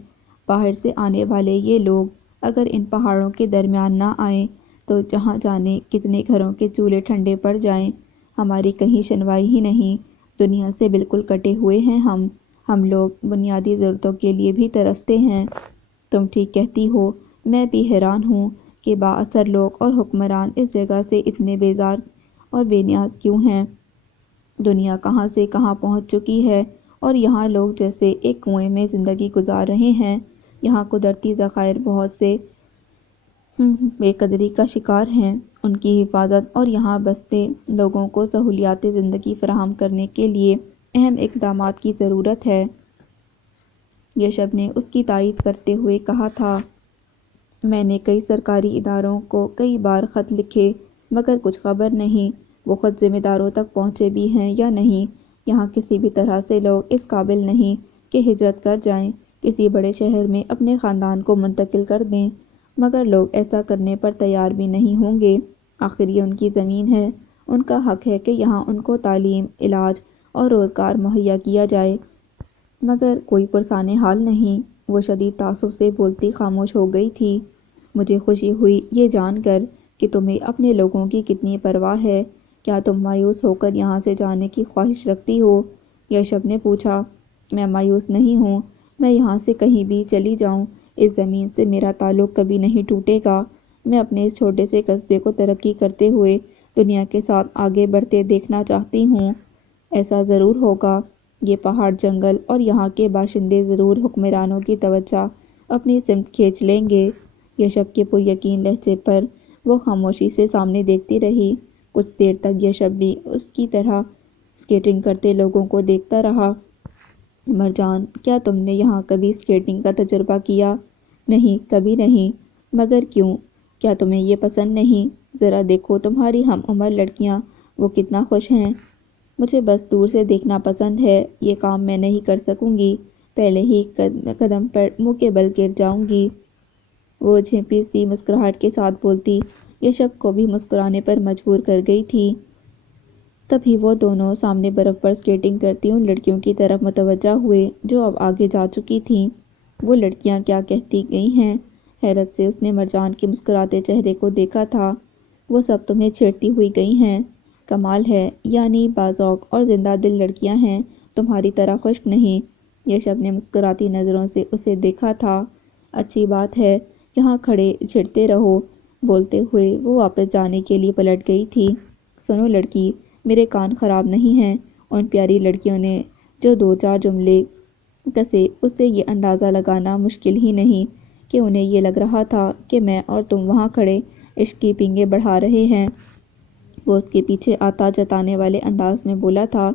باہر سے آنے والے یہ لوگ اگر ان پہاڑوں کے درمیان نہ آئیں تو جہاں جانے کتنے گھروں کے چولہے ٹھنڈے پڑ جائیں۔ ہماری کہیں شنوائی ہی نہیں، دنیا سے بالکل کٹے ہوئے ہیں ہم لوگ بنیادی ضرورتوں کے لیے بھی ترستے ہیں۔ تم ٹھیک کہتی ہو، میں بھی حیران ہوں کہ با اثر لوگ اور حکمران اس جگہ سے اتنے بیزار اور بے نیاز کیوں ہیں۔ دنیا کہاں سے کہاں پہنچ چکی ہے اور یہاں لوگ جیسے ایک کنویں میں زندگی گزار رہے ہیں۔ یہاں قدرتی ذخائر بہت سے بے قدری کا شکار ہیں۔ ان کی حفاظت اور یہاں بستے لوگوں کو سہولیات زندگی فراہم کرنے کے لیے اہم اقدامات کی ضرورت ہے۔ یشب نے اس کی تائید کرتے ہوئے کہا تھا۔ میں نے کئی سرکاری اداروں کو کئی بار خط لکھے مگر کچھ خبر نہیں۔ وہ خط ذمہ داروں تک پہنچے بھی ہیں یا نہیں؟ یہاں کسی بھی طرح سے لوگ اس قابل نہیں کہ ہجرت کر جائیں، کسی بڑے شہر میں اپنے خاندان کو منتقل کر دیں، مگر لوگ ایسا کرنے پر تیار بھی نہیں ہوں گے۔ آخر یہ ان کی زمین ہے، ان کا حق ہے کہ یہاں ان کو تعلیم، علاج اور روزگار مہیا کیا جائے، مگر کوئی پرسان حال نہیں۔ وہ شدید تعصب سے بولتی خاموش ہو گئی تھی۔ مجھے خوشی ہوئی یہ جان کر کہ تمہیں اپنے لوگوں کی کتنی پرواہ ہے۔ کیا تم مایوس ہو کر یہاں سے جانے کی خواہش رکھتی ہو؟ یشب نے پوچھا۔ میں مایوس نہیں ہوں، میں یہاں سے کہیں بھی چلی جاؤں، اس زمین سے میرا تعلق کبھی نہیں ٹوٹے گا۔ میں اپنے اس چھوٹے سے قصبے کو ترقی کرتے ہوئے دنیا کے ساتھ آگے بڑھتے دیکھنا چاہتی ہوں۔ ایسا ضرور ہوگا۔ یہ پہاڑ، جنگل اور یہاں کے باشندے ضرور حکمرانوں کی توجہ اپنی سمت کھینچ لیں گے۔ یشب کے پریقین لہجے پر وہ خاموشی سے سامنے دیکھتی رہی۔ کچھ دیر تک یشب بھی اس کی طرح اسکیٹنگ کرتے لوگوں کو دیکھتا رہا۔ مرجان، کیا تم نے یہاں کبھی اسکیٹنگ کا تجربہ کیا؟ نہیں، کبھی نہیں۔ مگر کیوں؟ کیا تمہیں یہ پسند نہیں؟ ذرا دیکھو تمہاری ہم عمر لڑکیاں، وہ کتنا خوش ہیں۔ مجھے بس دور سے دیکھنا پسند ہے، یہ کام میں نہیں کر سکوں گی، پہلے ہی قدم پر منہ کے بل گر جاؤں گی۔ وہ جھیپی سی مسکراہٹ کے ساتھ بولتی یشب کو بھی مسکرانے پر مجبور کر گئی تھی۔ تبھی وہ دونوں سامنے برف پر اسکیٹنگ کرتی ان لڑکیوں کی طرف متوجہ ہوئے جو اب آگے جا چکی تھیں۔ وہ لڑکیاں کیا کہتی گئی ہیں؟ حیرت سے اس نے مرجان کے مسکراتے چہرے کو دیکھا تھا۔ وہ سب تمہیں چھیڑتی ہوئی گئی ہیں؟ کمال ہے، یعنی باذوق اور زندہ دل لڑکیاں ہیں، تمہاری طرح خشک نہیں۔ یشب نے مسکراتی نظروں سے اسے دیکھا تھا۔ اچھی بات ہے، یہاں کھڑے چھیڑتے رہو۔ بولتے ہوئے وہ واپس جانے کے لیے پلٹ گئی تھی۔ سنو لڑکی، میرے کان خراب نہیں ہیں۔ ان پیاری لڑکیوں نے جو 2-4 جملے کسے، اس سے یہ اندازہ لگانا مشکل ہی نہیں کہ انہیں یہ لگ رہا تھا کہ میں اور تم وہاں کھڑے عشق کی پینگیں بڑھا رہے ہیں۔ وہ اس کے پیچھے آتا جتانے والے انداز میں بولا تھا۔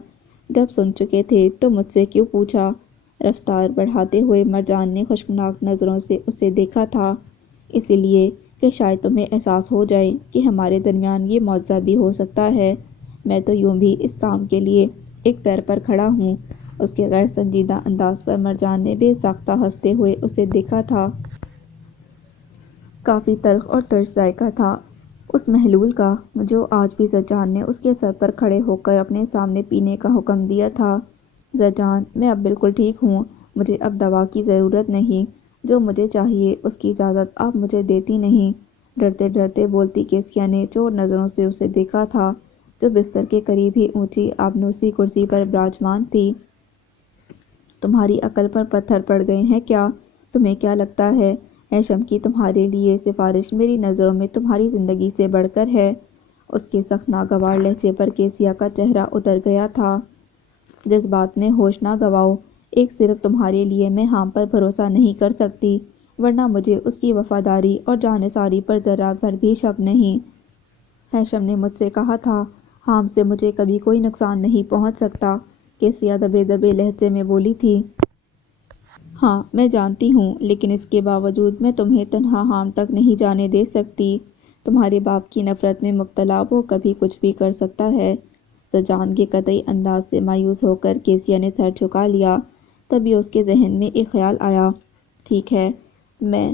جب سن چکے تھے تو مجھ سے کیوں پوچھا؟ رفتار بڑھاتے ہوئے مرجان نے خشکناک نظروں سے اسے دیکھا تھا۔ اسی لیے کہ شاید تمہیں احساس ہو جائے کہ ہمارے درمیان یہ معجزہ بھی ہو سکتا ہے۔ میں تو یوں بھی اس کام کے لیے ایک پیر پر کھڑا ہوں۔ اس کے غیر سنجیدہ انداز پر مرجان نے بے ساختہ ہنستے ہوئے اسے دیکھا تھا۔ کافی تلخ اور ترش ذائقہ تھا اس محلول کا جو آج بھی زجان نے اس کے سر پر کھڑے ہو کر اپنے سامنے پینے کا حکم دیا تھا۔ زجان، میں اب بالکل ٹھیک ہوں۔ مجھے اب دوا کی ضرورت نہیں۔ جو مجھے چاہیے اس کی اجازت آپ مجھے دیتی نہیں۔ ڈرتے ڈرتے بولتی کیسیا نے چور نظروں سے اسے دیکھا تھا جو بستر کے قریب ہی اونچی آبنوسی کرسی پر براجمان تھی۔ تمہاری عقل پر پتھر پڑ گئے ہیں کیا؟ تمہیں کیا لگتا ہے ہیشم کی تمہارے لیے سفارش میری نظروں میں تمہاری زندگی سے بڑھ کر ہے؟ اس کے سخت ناگوار لہجے پر کیسیا کا چہرہ اتر گیا تھا۔ جذبات میں ہوش نہ گنواؤ۔ ایک صرف تمہارے لیے میں حام پر بھروسہ نہیں کر سکتی، ورنہ مجھے اس کی وفاداری اور جانثاری پر ذرہ بھر بھی شک نہیں۔ ہیشم نے مجھ سے کہا تھا حام سے مجھے کبھی کوئی نقصان نہیں پہنچ سکتا، کیسیا دبے دبے لہجے میں بولی تھی۔ ہاں میں جانتی ہوں، لیکن اس کے باوجود میں تمہیں تنہا حام تک نہیں جانے دے سکتی۔ تمہارے باپ کی نفرت میں مبتلا وہ کبھی کچھ بھی کر سکتا ہے۔ زجان کے قطعی انداز سے مایوس ہو کر کیسیا نے سر جھکا لیا۔ تبھی اس کے ذہن میں ایک خیال آیا۔ ٹھیک ہے، میں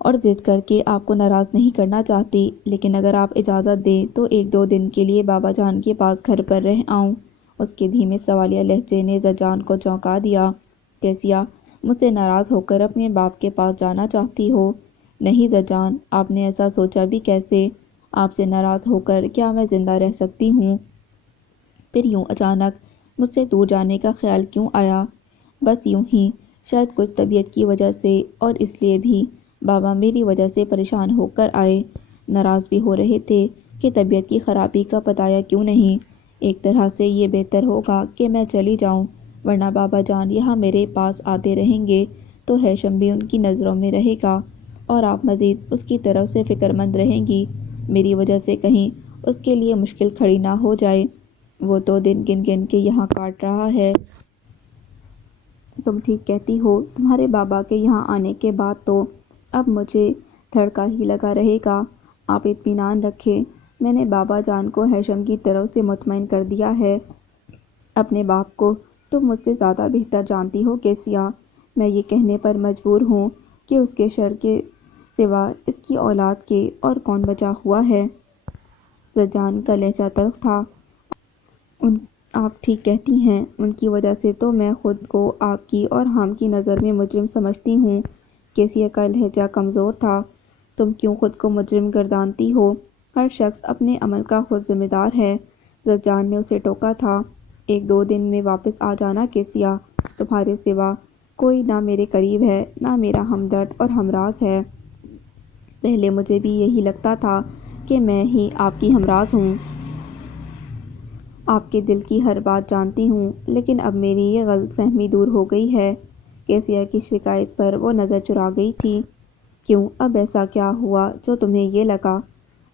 اور ضد کر کے آپ کو ناراض نہیں کرنا چاہتی، لیکن اگر آپ اجازت دیں تو 1-2 دن کے لیے بابا جان کے پاس گھر پر رہ آؤں۔ اس کے دھیمے سوالیہ لہجے نے زجان کو چونکا دیا۔ کیسیا، مجھ سے ناراض ہو کر اپنے باپ کے پاس جانا چاہتی ہو؟ نہیں زجان، آپ نے ایسا سوچا بھی کیسے؟ آپ سے ناراض ہو کر کیا میں زندہ رہ سکتی ہوں؟ پھر یوں اچانک مجھ سے دور جانے کا خیال کیوں آیا؟ بس یوں ہی، شاید کچھ طبیعت کی وجہ سے، اور اس لیے بھی بابا میری وجہ سے پریشان ہو کر آئے، ناراض بھی ہو رہے تھے کہ طبیعت کی خرابی کا بتایا کیوں نہیں۔ ایک طرح سے یہ بہتر ہوگا کہ میں چلی جاؤں، ورنہ بابا جان یہاں میرے پاس آتے رہیں گے تو ہیشم بھی ان کی نظروں میں رہے گا، اور آپ مزید اس کی طرف سے فکر مند رہیں گی، میری وجہ سے کہیں اس کے لیے مشکل کھڑی نہ ہو جائے۔ وہ تو دن گن گن کے یہاں کاٹ رہا ہے۔ تم ٹھیک کہتی ہو، تمہارے بابا کے یہاں آنے کے بعد تو اب مجھے دھڑکا ہی لگا رہے گا۔ آپ اطمینان رکھیں، میں نے بابا جان کو ہیشم کی طرف سے مطمئن کر دیا ہے۔ اپنے باپ کو تم مجھ سے زیادہ بہتر جانتی ہو کیسیا۔ میں یہ کہنے پر مجبور ہوں کہ اس کے شر کے سوا اس کی اولاد کے اور کون بچا ہوا ہے؟ زجان کا لہجہ تلخ تھا۔ آپ ٹھیک کہتی ہیں، ان کی وجہ سے تو میں خود کو آپ کی اور حام کی نظر میں مجرم سمجھتی ہوں۔ کیسیا کا لہجہ کمزور تھا۔ تم کیوں خود کو مجرم گردانتی ہو؟ ہر شخص اپنے عمل کا خود ذمہ دار ہے، زجان نے اسے ٹوکا تھا۔ 1-2 دن میں واپس آ جانا کیسیا، تمہارے سوا کوئی نہ میرے قریب ہے، نہ میرا ہمدرد اور ہمراز ہے۔ پہلے مجھے بھی یہی لگتا تھا کہ میں ہی آپ کی ہمراز ہوں، آپ کے دل کی ہر بات جانتی ہوں، لیکن اب میری یہ غلط فہمی دور ہو گئی ہے۔ کیسیا کی شکایت پر وہ نظر چرا گئی تھی۔ کیوں، اب ایسا کیا ہوا جو تمہیں یہ لگا؟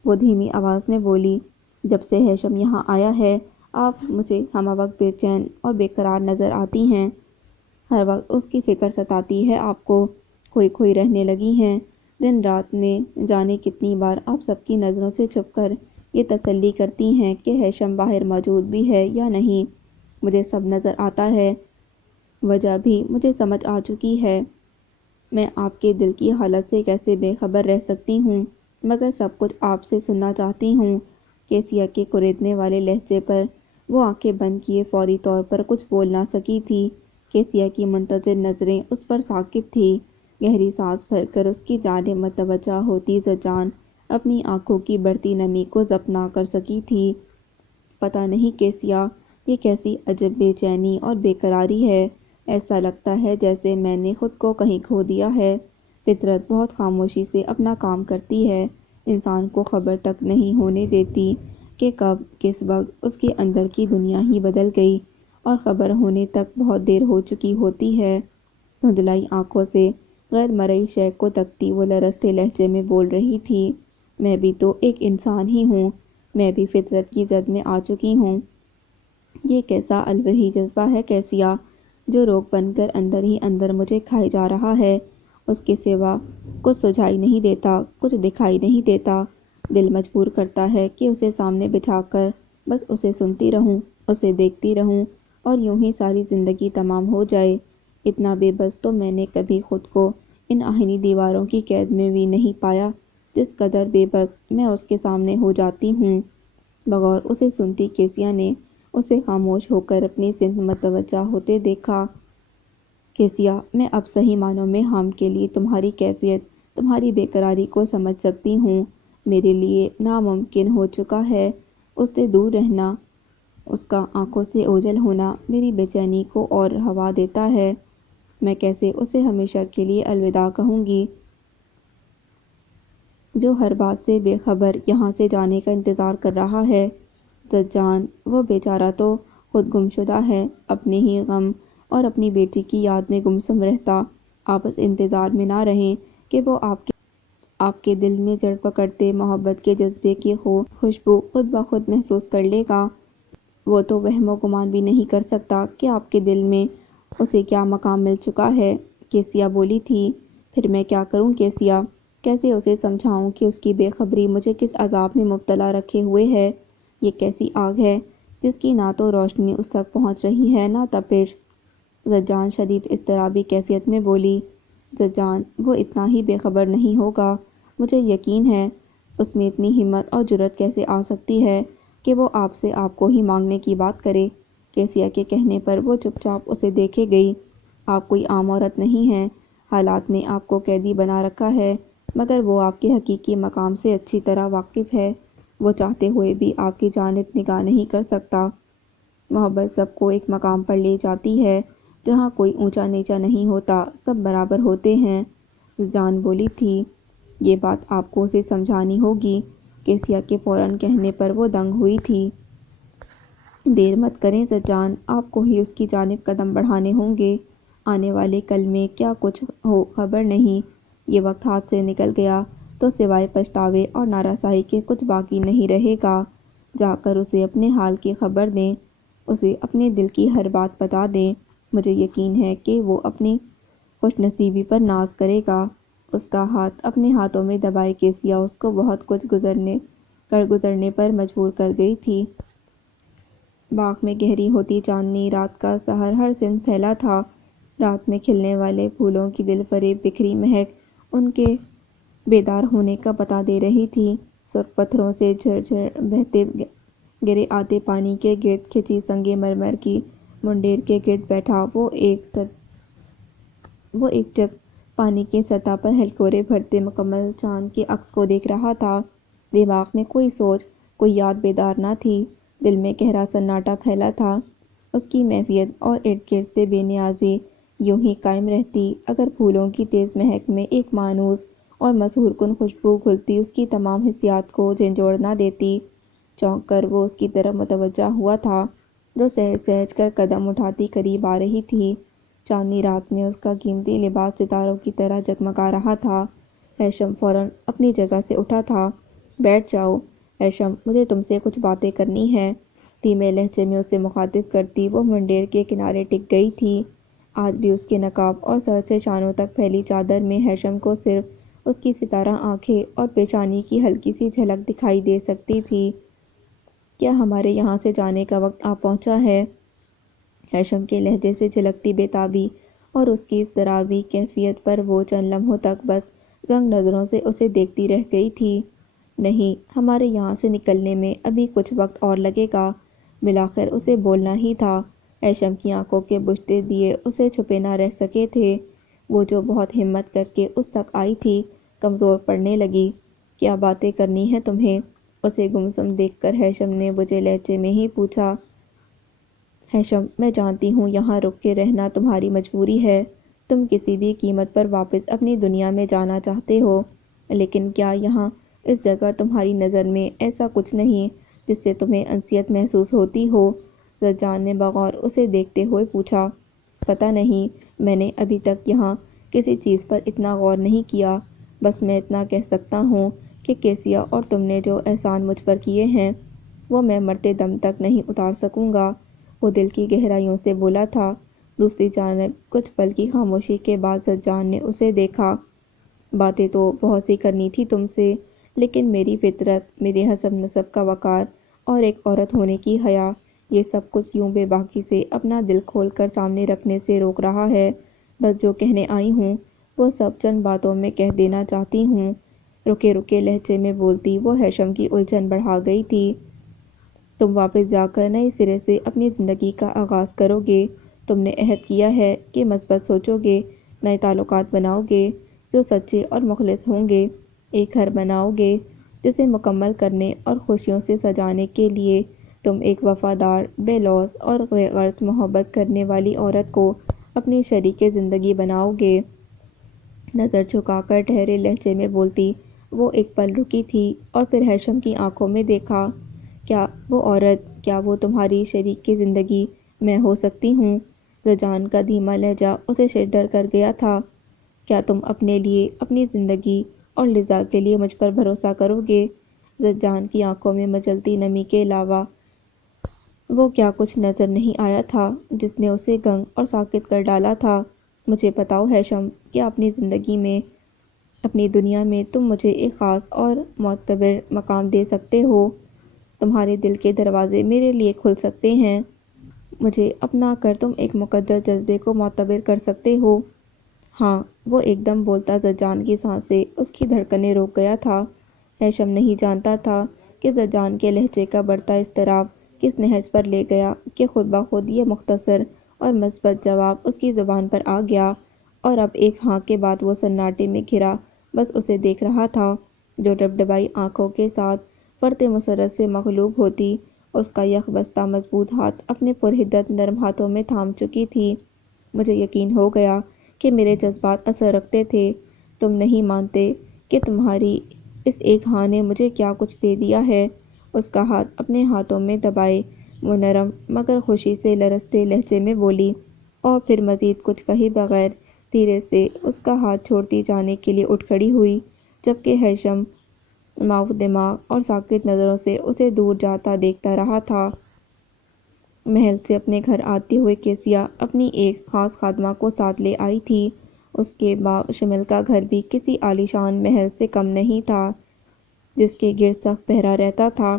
وہ دھیمی آواز میں بولی۔ جب سے ہیشم یہاں آیا ہے آپ مجھے ہمہ وقت بے چین اور بے قرار نظر آتی ہیں۔ ہر وقت اس کی فکر ستاتی ہے آپ کو، کھوئی کھوئی رہنے لگی ہیں۔ دن رات میں جانے کتنی بار آپ سب کی نظروں سے چھپ کر یہ تسلی کرتی ہیں کہ ہیشم باہر موجود بھی ہے یا نہیں۔ مجھے سب نظر آتا ہے، وجہ بھی مجھے سمجھ آ چکی ہے۔ میں آپ کے دل کی حالت سے کیسے بے خبر رہ سکتی ہوں، مگر سب کچھ آپ سے سننا چاہتی ہوں۔ کیسیا کے کریدنے والے لہجے پر وہ آنکھیں بند کیے فوری طور پر کچھ بول نہ سکی تھی۔ کیسیا کی منتظر نظریں اس پر ثاقب تھیں۔ گہری سانس بھر کر اس کی جانب متوجہ ہوتی زجان اپنی آنکھوں کی بڑھتی نمی کو ضبط نہ کر سکی تھی۔ پتہ نہیں کیسیا، یہ کیسی عجب بے چینی اور بے قراری ہے، ایسا لگتا ہے جیسے میں نے خود کو کہیں کھو دیا ہے۔ فطرت بہت خاموشی سے اپنا کام کرتی ہے، انسان کو خبر تک نہیں ہونے دیتی، کہ کب کس وقت اس کے اندر کی دنیا ہی بدل گئی اور خبر ہونے تک بہت دیر ہو چکی ہوتی ہے۔ دھندلائی آنکھوں سے غیر مرئی شے کو تکتی وہ لرزتے لہجے میں بول رہی تھی، میں بھی تو ایک انسان ہی ہوں، میں بھی فطرت کی زد میں آ چکی ہوں۔ یہ کیسا الوہی جذبہ ہے کیسیا، جو روگ بن کر اندر ہی اندر مجھے کھائے جا رہا ہے۔ اس کے سوا کچھ سجھائی نہیں دیتا، کچھ دکھائی نہیں دیتا۔ دل مجبور کرتا ہے کہ اسے سامنے بٹھا کر بس اسے سنتی رہوں، اسے دیکھتی رہوں اور یوں ہی ساری زندگی تمام ہو جائے۔ اتنا بے بس تو میں نے کبھی خود کو ان آہنی دیواروں کی قید میں بھی نہیں پایا جس قدر بے بس میں اس کے سامنے ہو جاتی ہوں۔ بغور اسے سنتی کیسیا نے اسے خاموش ہو کر اپنی سمت متوجہ ہوتے دیکھا۔ کیسیا، میں اب صحیح معنوں میں ہم کے لیے تمہاری کیفیت، تمہاری بے قراری کو سمجھ سکتی ہوں۔ میرے لیے ناممکن ہو چکا ہے اس سے دور رہنا، اس کا آنکھوں سے اوجھل ہونا میری بے چینی کو اور ہوا دیتا ہے۔ میں کیسے اسے ہمیشہ کے لیے الوداع کہوں گی، جو ہر بات سے بے خبر یہاں سے جانے کا انتظار کر رہا ہے۔ زجان، وہ بیچارہ تو خود گمشدہ ہے، اپنے ہی غم اور اپنی بیٹی کی یاد میں گمسم رہتا۔ آپ اس انتظار میں نہ رہیں کہ وہ آپ کے دل میں جڑ پکڑتے محبت کے جذبے کی خوشبو خود بخود محسوس کر لے گا۔ وہ تو وہم و گمان بھی نہیں کر سکتا کہ آپ کے دل میں اسے کیا مقام مل چکا ہے۔ کیسیا بولی تھی، پھر میں کیا کروں کیسیا، کیسے اسے سمجھاؤں کہ اس کی بے خبری مجھے کس عذاب میں مبتلا رکھے ہوئے ہے۔ یہ کیسی آگ ہے جس کی نہ تو روشنی اس تک پہنچ رہی ہے نہ تپش۔ زجان شدید اضطرابی کیفیت میں بولی، زجان، وہ اتنا ہی بے خبر نہیں ہوگا، مجھے یقین ہے۔ اس میں اتنی ہمت اور جرأت کیسے آ سکتی ہے کہ وہ آپ سے آپ کو ہی مانگنے کی بات کرے۔ کیسیا کے کہنے پر وہ چپ چاپ اسے دیکھے گئی۔ آپ کوئی عام عورت نہیں ہیں، حالات نے آپ کو قیدی بنا رکھا ہے، مگر وہ آپ کے حقیقی مقام سے اچھی طرح واقف ہے۔ وہ چاہتے ہوئے بھی آپ کی جانب نگاہ نہیں کر سکتا۔ محبت سب کو ایک مقام پر لے جاتی ہے جہاں کوئی اونچا نیچا نہیں ہوتا، سب برابر ہوتے ہیں۔ زجان بولی تھی، یہ بات آپ کو اسے سمجھانی ہوگی۔ کیسیا کے فوراً کہنے پر وہ دنگ ہوئی تھی۔ دیر مت کریں زجان، آپ کو ہی اس کی جانب قدم بڑھانے ہوں گے۔ آنے والے کل میں کیا کچھ ہو خبر نہیں۔ یہ وقت ہاتھ سے نکل گیا تو سوائے پچھتاوے اور نارسائی کے کچھ باقی نہیں رہے گا۔ جا کر اسے اپنے حال کی خبر دیں، اسے اپنے دل کی ہر بات بتا دیں۔ مجھے یقین ہے کہ وہ اپنی خوش نصیبی پر ناز کرے گا۔ اس کا ہاتھ اپنے ہاتھوں میں دبائے کیسیا اس کو بہت کچھ گزرنے پر مجبور کر گئی تھی۔ باغ میں گہری ہوتی چاندنی رات کا سحر ہر سمت پھیلا تھا۔ رات میں کھلنے والے پھولوں کی دل فریب بکھری مہک ان کے بیدار ہونے کا بتا دے رہی تھی۔ سرخ پتھروں سے جھر جھر بہتے گرے آتے پانی کے گرد کھچی سنگ مرمر کی منڈیر کے گرد بیٹھا وہ ایک ٹک پانی کی سطح پر ہلکورے بھرتے مکمل چاند کے عکس کو دیکھ رہا تھا۔ دماغ میں کوئی سوچ، کوئی یاد بیدار نہ تھی، دل میں گہرا سناٹا پھیلا تھا۔ اس کی معیت اور ارد گرد سے بے نیازی یوں ہی قائم رہتی اگر پھولوں کی تیز مہک میں ایک مانوس اور مسحور کن خوشبو گھلتی اس کی تمام حسیات کو جھنجھوڑ نہ دیتی۔ چونک کر وہ اس کی طرف متوجہ ہوا تھا جو سہج سہج کر قدم اٹھاتی قریب آ رہی تھی۔ چاندنی رات میں اس کا قیمتی لباس ستاروں کی طرح جگمگا رہا تھا۔ ہیشم فوراً اپنی جگہ سے اٹھا تھا۔ بیٹھ جاؤ ہیشم، مجھے تم سے کچھ باتیں کرنی ہیں۔ دھیمے لہجے میں اسے مخاطب کرتی وہ منڈیر کے کنارے ٹک گئی تھی۔ آج بھی اس کے نقاب اور سر سے شانوں تک پھیلی چادر میں ہیشم کو صرف اس کی ستارہ آنکھیں اور پیشانی کی ہلکی سی جھلک دکھائی دے سکتی تھی۔ کیا ہمارے یہاں سے جانے کا وقت آ پہنچا ہے؟ ہیشم کے لہجے سے جھلکتی بے تابی اور اس کی اضطرابی کیفیت پر وہ چند لمحوں تک بس گنگ نظروں سے اسے دیکھتی رہ گئی تھی۔ نہیں، ہمارے یہاں سے نکلنے میں ابھی کچھ وقت اور لگے گا۔ بالآخر اسے بولنا ہی تھا۔ ہیشم کی آنکھوں کے بجھتے دیے اسے چھپے نہ رہ سکے تھے۔ وہ جو بہت ہمت کر کے اس تک آئی تھی کمزور پڑنے لگی۔ کیا باتیں کرنی ہیں تمہیں؟ اسے گمسم دیکھ کر ہیشم نے بجھے لہجے میں ہی پوچھا۔ ہیشم، میں جانتی ہوں یہاں رک کے رہنا تمہاری مجبوری ہے، تم کسی بھی قیمت پر واپس اپنی دنیا میں جانا چاہتے ہو، لیکن کیا یہاں اس جگہ تمہاری نظر میں ایسا کچھ نہیں جس سے تمہیں انسیت محسوس ہوتی ہو؟ زجان نے بغور اسے دیکھتے ہوئے پوچھا۔ پتہ نہیں، میں نے ابھی تک یہاں کسی چیز پر اتنا غور نہیں کیا۔ بس میں اتنا کہہ سکتا ہوں کہ کیسیا اور تم نے جو احسان مجھ پر کیے ہیں وہ میں مرتے دم تک نہیں اتار سکوں گا۔ وہ دل کی گہرائیوں سے بولا تھا۔ دوسری جانب کچھ پل کی خاموشی کے بعد زجان نے اسے دیکھا۔ باتیں تو بہت سی کرنی تھی تم سے، لیکن میری فطرت، میرے حسب نسب کا وقار اور ایک عورت ہونے کی حیا، یہ سب کچھ یوں بے باکی سے اپنا دل کھول کر سامنے رکھنے سے روک رہا ہے۔ بس جو کہنے آئی ہوں وہ سب چند باتوں میں کہہ دینا چاہتی ہوں۔ رکے رکے لہجے میں بولتی وہ ہیشم کی الجھن بڑھا گئی تھی۔ تم واپس جا کر نئے سرے سے اپنی زندگی کا آغاز کرو گے۔ تم نے عہد کیا ہے کہ مثبت سوچو گے، نئے تعلقات بناؤ گے جو سچے اور مخلص ہوں گے، ایک گھر بناؤ گے جسے مکمل کرنے اور خوشیوں سے سجانے کے لیے تم ایک وفادار، بے لوث اور بے غرض محبت کرنے والی عورت کو اپنی شریک زندگی بناؤ گے۔ نظر جھکا کر ٹھہرے لہجے میں بولتی وہ ایک پل رکی تھی اور پھر ہیشم کی آنکھوں میں دیکھا۔ کیا وہ عورت، کیا وہ تمہاری شریک کی زندگی میں ہو سکتی ہوں؟ زجان کا دھیما لہجہ اسے ششدر کر گیا تھا۔ کیا تم اپنے لیے، اپنی زندگی اور لذا کے لیے مجھ پر بھروسہ کرو گے؟ زجان کی آنکھوں میں مچلتی نمی کے علاوہ وہ کیا کچھ نظر نہیں آیا تھا جس نے اسے گنگ اور ساکت کر ڈالا تھا؟ مجھے بتاؤ ہیشم، کیا اپنی زندگی میں، اپنی دنیا میں تم مجھے ایک خاص اور معتبر مقام دے سکتے ہو؟ تمہارے دل کے دروازے میرے لیے کھل سکتے ہیں؟ مجھے اپنا کر تم ایک مقدس جذبے کو معتبر کر سکتے ہو؟ ہاں، وہ ایک دم بولتا زجان کی سانسیں، اس کی دھڑکنیں روک گیا تھا۔ ہیشم نہیں جانتا تھا کہ زجان کے لہجے کا بڑھتا اضطراب کس نہج پر لے گیا کہ خود بخود یہ مختصر اور مثبت جواب اس کی زبان پر آ گیا، اور اب ایک ہاں کے بعد وہ سناٹے میں گھرا بس اسے دیکھ رہا تھا، جو ڈبڈبائی آنکھوں کے ساتھ فرط مسرت سے مغلوب ہوتی اس کا یک بستہ مضبوط ہاتھ اپنے پرحدت نرم ہاتھوں میں تھام چکی تھی۔ مجھے یقین ہو گیا کہ میرے جذبات اثر رکھتے تھے۔ تم نہیں مانتے کہ تمہاری اس ایک ہاں نے مجھے کیا کچھ دے دیا ہے۔ اس کا ہاتھ اپنے ہاتھوں میں دبائے وہ نرم مگر خوشی سے لرزتے لہجے میں بولی، اور پھر مزید کچھ کہے بغیر دھیرے سے اس کا ہاتھ چھوڑتی جانے کے لیے اٹھ کھڑی ہوئی، جبکہ ہیشم معاف دماغ اور ساکت نظروں سے اسے دور جاتا دیکھتا رہا تھا۔ محل سے اپنے گھر آتے ہوئے کیسیا اپنی ایک خاص خادمہ کو ساتھ لے آئی تھی۔ اس کے باشمل کا گھر بھی کسی عالیشان محل سے کم نہیں تھا جس کے گرد سخت پہرا رہتا تھا۔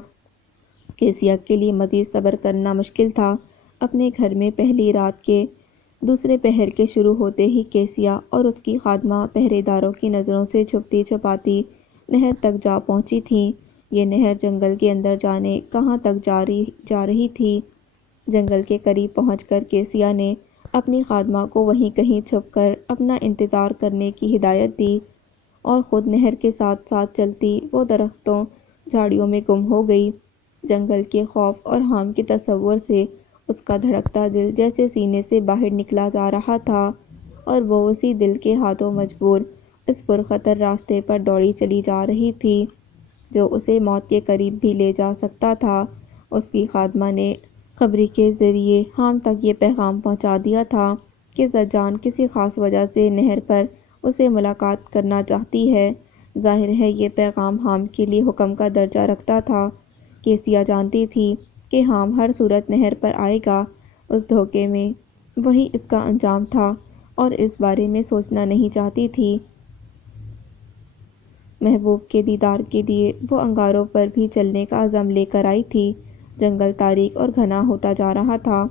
کیسیا کے لیے مزید صبر کرنا مشکل تھا۔ اپنے گھر میں پہلی رات کے دوسرے پہر کے شروع ہوتے ہی کیسیا اور اس کی خادمہ پہرے داروں کی نظروں سے چھپتی چھپاتی نہر تک جا پہنچی تھیں۔ یہ نہر جنگل کے اندر جانے کہاں تک جا رہی تھی۔ جنگل کے قریب پہنچ کر کیسیا نے اپنی خادمہ کو وہیں کہیں چھپ کر اپنا انتظار کرنے کی ہدایت دی اور خود نہر کے ساتھ ساتھ چلتی وہ درختوں جھاڑیوں میں گم ہو گئی۔ جنگل کے خوف اور ہام کے تصور سے اس کا دھڑکتا دل جیسے سینے سے باہر نکلا جا رہا تھا، اور وہ اسی دل کے ہاتھوں مجبور اس پرخطر راستے پر دوڑی چلی جا رہی تھی جو اسے موت کے قریب بھی لے جا سکتا تھا۔ اس کی خادمہ نے خبری کے ذریعے ہام تک یہ پیغام پہنچا دیا تھا کہ زجان کسی خاص وجہ سے نہر پر اسے ملاقات کرنا چاہتی ہے۔ ظاہر ہے یہ پیغام ہام کے لیے حکم کا درجہ رکھتا تھا۔ کیسیا جانتی تھی کہ ہام ہر صورت نہر پر آئے گا۔ اس دھوکے میں وہی اس کا انجام تھا اور اس بارے میں سوچنا نہیں چاہتی تھی۔ محبوب کے دیدار کے لیے وہ انگاروں پر بھی چلنے کا عزم لے کر آئی تھی۔ جنگل تاریک اور گھنا ہوتا جا رہا تھا۔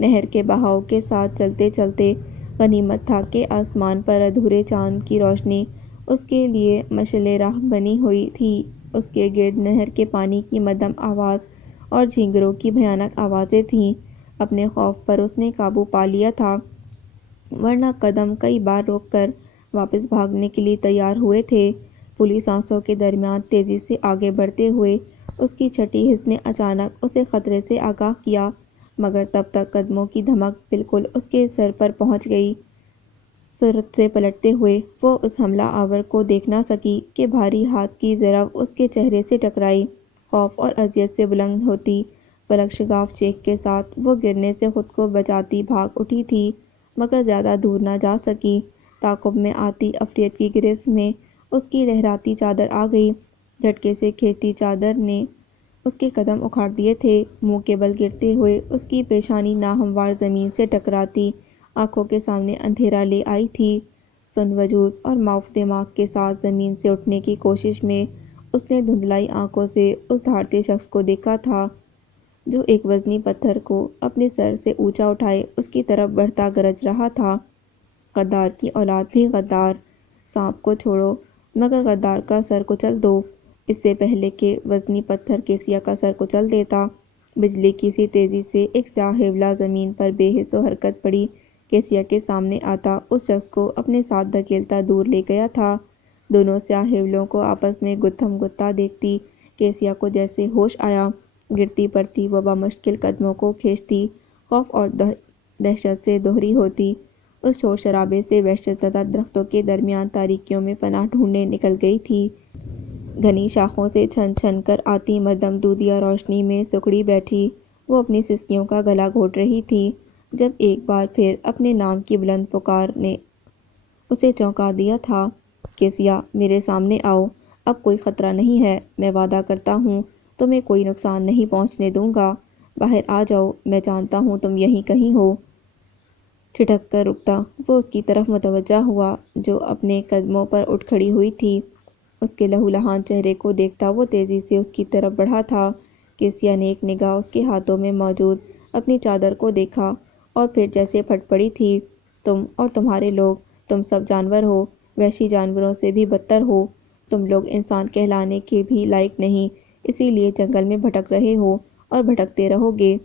نہر کے بہاؤ کے ساتھ چلتے چلتے غنیمت تھا کہ آسمان پر ادھورے چاند کی روشنی اس کے لیے مشعل راہ بنی ہوئی تھی۔ اس کے گرد نہر کے پانی کی مدھم آواز اور جھینگروں کی بھیانک آوازیں تھیں۔ اپنے خوف پر اس نے قابو پا لیا تھا، ورنہ قدم کئی بار روک کر واپس بھاگنے کے لیے تیار ہوئے تھے۔ پھولی سانسوں کے درمیان تیزی سے آگے بڑھتے ہوئے اس کی چھٹی حس نے اچانک اسے خطرے سے آگاہ کیا، مگر تب تک قدموں کی دھمک بالکل اس کے سر پر پہنچ گئی۔ سرعت سے پلٹتے ہوئے وہ اس حملہ آور کو دیکھ نہ سکی کہ بھاری ہاتھ کی ضرب اس کے چہرے سے ٹکرائی۔ خوف اور اذیت سے بلند ہوتی، پلک شگاف چیخ کے ساتھ وہ گرنے سے خود کو بچاتی بھاگ اٹھی تھی، مگر زیادہ دور نہ جا سکی۔ تعاقب میں آتی عفریت کی گرفت میں اس کی لہراتی چادر آ گئی۔ جھٹکے سے کھینچتی چادر نے اس کے قدم اکھاڑ دیے تھے۔ منہ کے بل گرتے ہوئے اس کی پیشانی ناہموار زمین سے ٹکراتی آنکھوں کے سامنے اندھیرا لے آئی تھی۔ سن وجود اور معاف دماغ کے ساتھ زمین سے اٹھنے کی کوشش میں اس نے دھندلائی آنکھوں سے اس دھاڑتے شخص کو دیکھا تھا جو ایک وزنی پتھر کو اپنے سر سے اونچا اٹھائے اس کی طرف بڑھتا گرج رہا تھا۔ غدار کی اولاد بھی غدار، سانپ کو چھوڑو مگر غدار کا سر کچل دو۔ اس سے پہلے کہ وزنی پتھر کیسیا کا سر کچل دیتا، بجلی کی سی تیزی سے ایک سیاہ حوالہ زمین پر بے حس و حرکت پڑی کیسیا کے سامنے آتا اس شخص کو اپنے ساتھ دھکیلتا دور لے گیا تھا۔ دونوں سیاہ حوالوں کو آپس میں گتھم گتھا دیکھتی کیسیا کو جیسے ہوش آیا۔ گرتی پڑتی وہ بمشکل قدموں کو کھینچتی، خوف اور دہشت سے دوہری ہوتی، اس شور شرابے سے وحشت زدہ درختوں کے درمیان تاریکیوں میں پناہ ڈھونڈنے نکل گئی تھی۔ گھنی شاخوں سے چھن چھن کر آتی مدھم دودھیا روشنی میں سکڑی بیٹھی وہ اپنی سسکیوں کا گلا گھونٹ رہی تھی، جب ایک بار پھر اپنے نام کی بلند پکار نے اسے چونکا دیا تھا۔ کیسیا، میرے سامنے آؤ، اب کوئی خطرہ نہیں ہے، میں وعدہ کرتا ہوں تمہیں کوئی نقصان نہیں پہنچنے دوں گا، باہر آ جاؤ، میں جانتا ہوں تم یہیں کہیں ہو۔ ٹھٹک کر رکتا وہ اس کی طرف متوجہ ہوا جو اپنے قدموں پر اٹھ کھڑی ہوئی تھی۔ اس کے لہولہان چہرے کو دیکھتا وہ تیزی سے اس کی طرف بڑھا تھا۔ کیسیا نے ایک نگاہ اس کے ہاتھوں میں موجود اپنی چادر کو دیکھا اور پھر جیسے پھٹ پڑی تھی۔ تم اور تمہارے لوگ، تم سب جانور ہو، وحشی جانوروں سے بھی بدتر ہو، تم لوگ انسان کہلانے کے بھی لائق نہیں، اسی لیے جنگل میں بھٹک رہے ہو اور بھٹکتے رہو گے،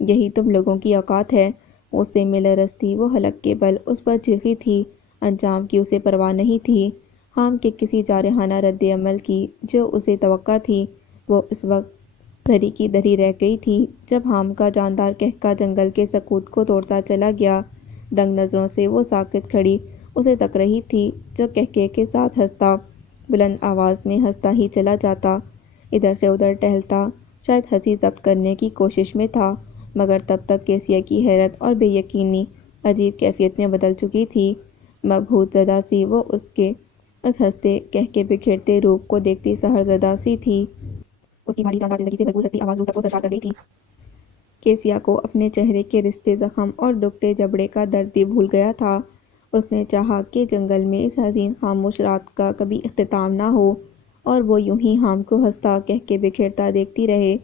یہی تم لوگوں کی اوقات ہے۔ غصے میں لرزتی وہ حلق کے بل اس پر چیخی تھی، انجام کی اسے پرواہ نہیں تھی، حام کے کسی جارحانہ رد عمل کی جو اسے توقع تھی۔ وہ اس وقت دھری کی دھری رہ گئی تھی جب حام کا جاندار قہقہ جنگل کے سکوت کو توڑتا چلا گیا۔ دنگ نظروں سے وہ ساکت کھڑی اسے تک رہی تھی جو قہقہے کے ساتھ ہنستا، بلند آواز میں ہنستا ہی چلا جاتا، ادھر سے ادھر ٹہلتا، شاید ہنسی ضبط کرنے کی کوشش میں تھا، مگر تب تک کیسیا کی حیرت اور بے یقینی عجیب کیفیت میں بدل چکی تھی۔ مبہوت زدہ سی وہ اس کے اس ہنستے کہکے بکھیرتے روپ کو دیکھتی سحر زدہ سی تھی۔ اس کی بھاری جاندار زندگی سے بھرپور ہنستی آواز روح تک کو سرشار کر گئی تھی۔ کیسیا کو اپنے چہرے کے رشتے زخم اور دکھتے جبڑے کا درد بھی بھول گیا تھا۔ اس نے چاہا کہ جنگل میں اس حزین خاموش رات کا کبھی اختتام نہ ہو اور وہ یوں ہی حام کو ہنستا کہکے بکھیرتا دیکھتی رہے،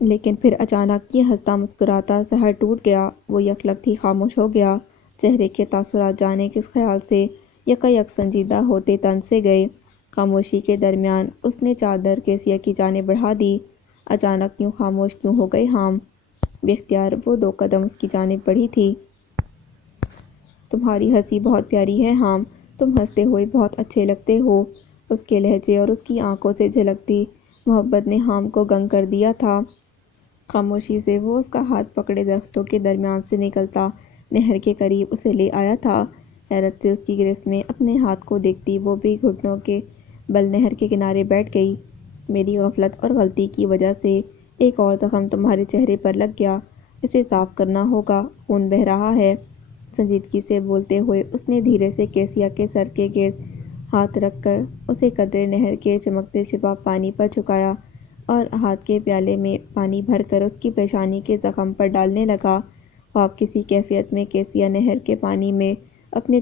لیکن پھر اچانک یہ ہنستا مسکراتا سحر ٹوٹ گیا، وہ یکلخت ہی خاموش ہو گیا۔ چہرے کے تاثرات جانے کس خیال سے یکایک سنجیدہ ہوتے تن سے گئے۔ خاموشی کے درمیان اس نے چادر کیسیا کی جانب بڑھا دی۔ اچانک یوں خاموش کیوں ہو گئے حام؟ بے اختیار وہ 2 قدم اس کی جانب بڑھی تھی۔ تمہاری ہنسی بہت پیاری ہے حام، تم ہنستے ہوئے بہت اچھے لگتے ہو۔ اس کے لہجے اور اس کی آنکھوں سے جھلکتی محبت نے حام کو گنگ کر دیا تھا۔ خاموشی سے وہ اس کا ہاتھ پکڑے درختوں کے درمیان سے نکلتا نہر کے قریب اسے لے آیا تھا۔ حیرت سے اس کی گرفت میں اپنے ہاتھ کو دیکھتی وہ بھی گھٹنوں کے بل نہر کے کنارے بیٹھ گئی۔ میری غفلت اور غلطی کی وجہ سے ایک اور زخم تمہارے چہرے پر لگ گیا، اسے صاف کرنا ہوگا، خون بہہ رہا ہے۔ سنجیدگی سے بولتے ہوئے اس نے دھیرے سے کیسیا کے سر کے گرد ہاتھ رکھ کر اسے قدرے نہر کے چمکتے شفاف پانی پر جھکایا اور ہاتھ کے پیالے میں پانی بھر کر اس کی پیشانی کے زخم پر ڈالنے لگا۔ خواب کسی کیفیت میں کیسیا نہر کے پانی میں اپنے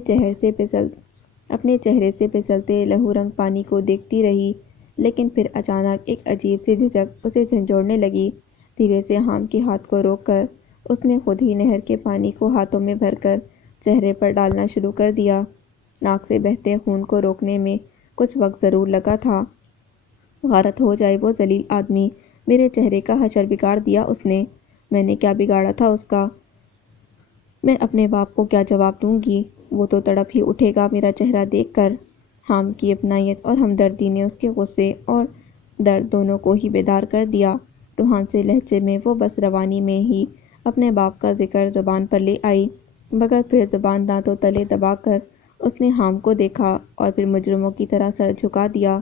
چہرے سے پھسلتے لہو رنگ پانی کو دیکھتی رہی، لیکن پھر اچانک ایک عجیب سی جھجک اسے جھنجھوڑنے لگی۔ دھیرے سے حام کے ہاتھ کو روک کر اس نے خود ہی نہر کے پانی کو ہاتھوں میں بھر کر چہرے پر ڈالنا شروع کر دیا۔ ناک سے بہتے خون کو روکنے میں کچھ وقت ضرور لگا تھا۔ غارت ہو جائے وہ ذلیل آدمی، میرے چہرے کا حشر بگاڑ دیا اس نے۔ میں نے کیا بگاڑا تھا اس کا؟ میں اپنے باپ کو کیا جواب دوں گی؟ وہ تو تڑپ ہی اٹھے گا میرا چہرہ دیکھ کر۔ حام کی اپنائیت اور ہمدردی نے اس کے غصے اور درد دونوں کو ہی بیدار کر دیا۔ روحان سے لہجے میں وہ بس روانی میں ہی اپنے باپ کا ذکر زبان پر لے آئی، مگر پھر زبان دانتوں تلے دبا کر اس نے حام کو دیکھا اور پھر مجرموں کی طرح سر جھکا دیا۔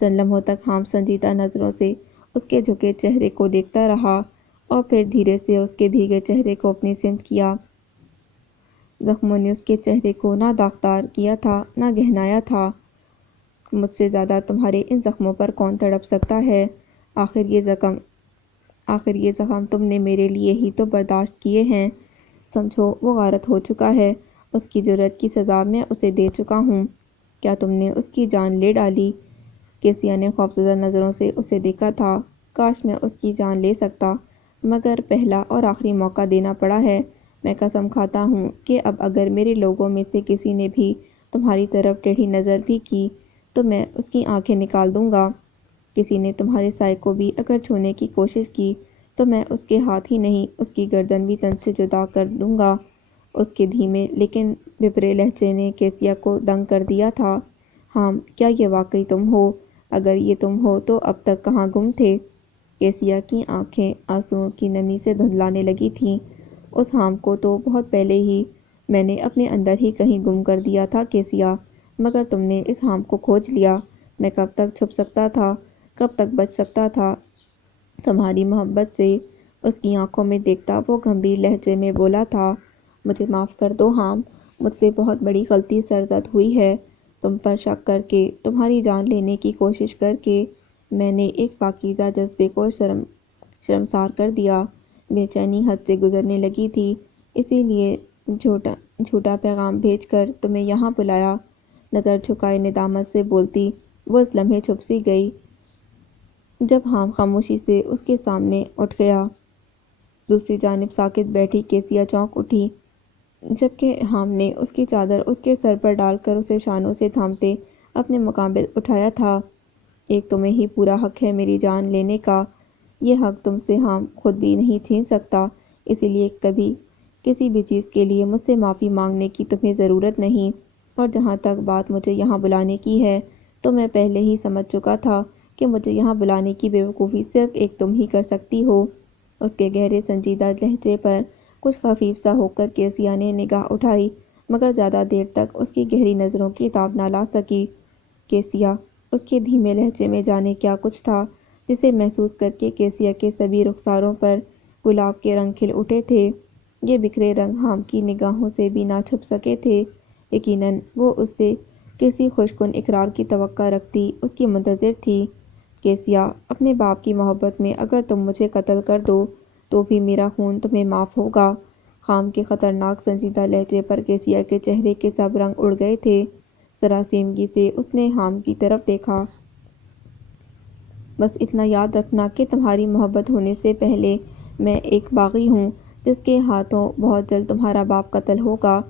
چند لمحوں تک حام سنجیدہ نظروں سے اس کے جھکے چہرے کو دیکھتا رہا اور پھر دھیرے سے اس کے بھیگے چہرے کو اپنی سمت کیا۔ زخموں نے اس کے چہرے کو نہ داغدار کیا تھا نہ گہنایا تھا۔ مجھ سے زیادہ تمہارے ان زخموں پر کون تڑپ سکتا ہے؟ آخر یہ زخم تم نے میرے لیے ہی تو برداشت کیے ہیں۔ سمجھو وہ غارت ہو چکا ہے، اس کی جرات کی سزا میں اسے دے چکا ہوں۔ کیا تم نے اس کی جان لے ڈالی؟ کیسیا نے خوفزدہ نظروں سے اسے دیکھا تھا۔ کاش میں اس کی جان لے سکتا، مگر پہلا اور آخری موقع دینا پڑا ہے۔ میں قسم کھاتا ہوں کہ اب اگر میرے لوگوں میں سے کسی نے بھی تمہاری طرف ٹیڑھی نظر بھی کی تو میں اس کی آنکھیں نکال دوں گا۔ کسی نے تمہارے سائے کو بھی اگر چھونے کی کوشش کی تو میں اس کے ہاتھ ہی نہیں اس کی گردن بھی تن سے جدا کر دوں گا۔ اس کے دھیمے لیکن بھپرے لہجے نے کیسیا کو دنگ کر دیا تھا۔ حام، کیا یہ واقعی تم ہو؟ اگر یہ تم ہو تو اب تک کہاں گم تھے؟ کیسیا کی آنکھیں آنسوؤں کی نمی سے دھندلانے لگی تھیں۔ اس حام کو تو بہت پہلے ہی میں نے اپنے اندر ہی کہیں گم کر دیا تھا کیسیا، مگر تم نے اس حام کو کھوج لیا۔ میں کب تک چھپ سکتا تھا، کب تک بچ سکتا تھا تمہاری محبت سے؟ اس کی آنکھوں میں دیکھتا وہ گمبھیر لہجے میں بولا تھا۔ مجھے معاف کر دو حام، مجھ سے بہت بڑی غلطی سرزد ہوئی ہے۔ تم پر شک کر کے، تمہاری جان لینے کی کوشش کر کے میں نے ایک پاکیزہ جذبے کو شرمسار کر دیا۔ بے چینی حد سے گزرنے لگی تھی، اسی لیے جھوٹا پیغام بھیج کر تمہیں یہاں بلایا۔ نظر جھکائے ندامت سے بولتی وہ اس لمحے چھپ سی گئی جب حام خاموشی سے اس کے سامنے اٹھ گیا۔ دوسری جانب ساکت بیٹھی کیسیا چونک اٹھی جبکہ حام نے اس کی چادر اس کے سر پر ڈال کر اسے شانوں سے تھامتے اپنے مقام پہ اٹھایا تھا۔ ایک تمہیں ہی پورا حق ہے میری جان لینے کا، یہ حق تم سے حام خود بھی نہیں چھین سکتا، اسی لیے کبھی کسی بھی چیز کے لیے مجھ سے معافی مانگنے کی تمہیں ضرورت نہیں۔ اور جہاں تک بات مجھے یہاں بلانے کی ہے تو میں پہلے ہی سمجھ چکا تھا کہ مجھے یہاں بلانے کی بے وقوفی صرف ایک تم ہی کر سکتی ہو۔ اس کے گہرے سنجیدہ لہجے پر کچھ خفیف سا ہو کر کیسیا نے نگاہ اٹھائی، مگر زیادہ دیر تک اس کی گہری نظروں کی تاب نہ لا سکی۔ کیسیا، اس کے دھیمے لہجے میں جانے کیا کچھ تھا جسے محسوس کر کے کیسیا کے سبھی رخساروں پر گلاب کے رنگ کھل اٹھے تھے۔ یہ بکھرے رنگ حام کی نگاہوں سے بھی نہ چھپ سکے تھے۔ یقیناً وہ اس سے کسی خوشگن اقرار کی توقع رکھتی، اس کی منتظر تھی۔ کیسیا، اپنے باپ کی محبت میں اگر تم مجھے قتل کر دو تو بھی میرا خون تمہیں معاف ہوگا۔ حام کے خطرناک سنجیدہ لہجے پر کیسیا کے چہرے کے سب رنگ اڑ گئے تھے۔ سراسیمگی سے اس نے حام کی طرف دیکھا۔ بس اتنا یاد رکھنا کہ تمہاری محبت ہونے سے پہلے میں ایک باغی ہوں جس کے ہاتھوں بہت جلد تمہارا باپ قتل ہوگا۔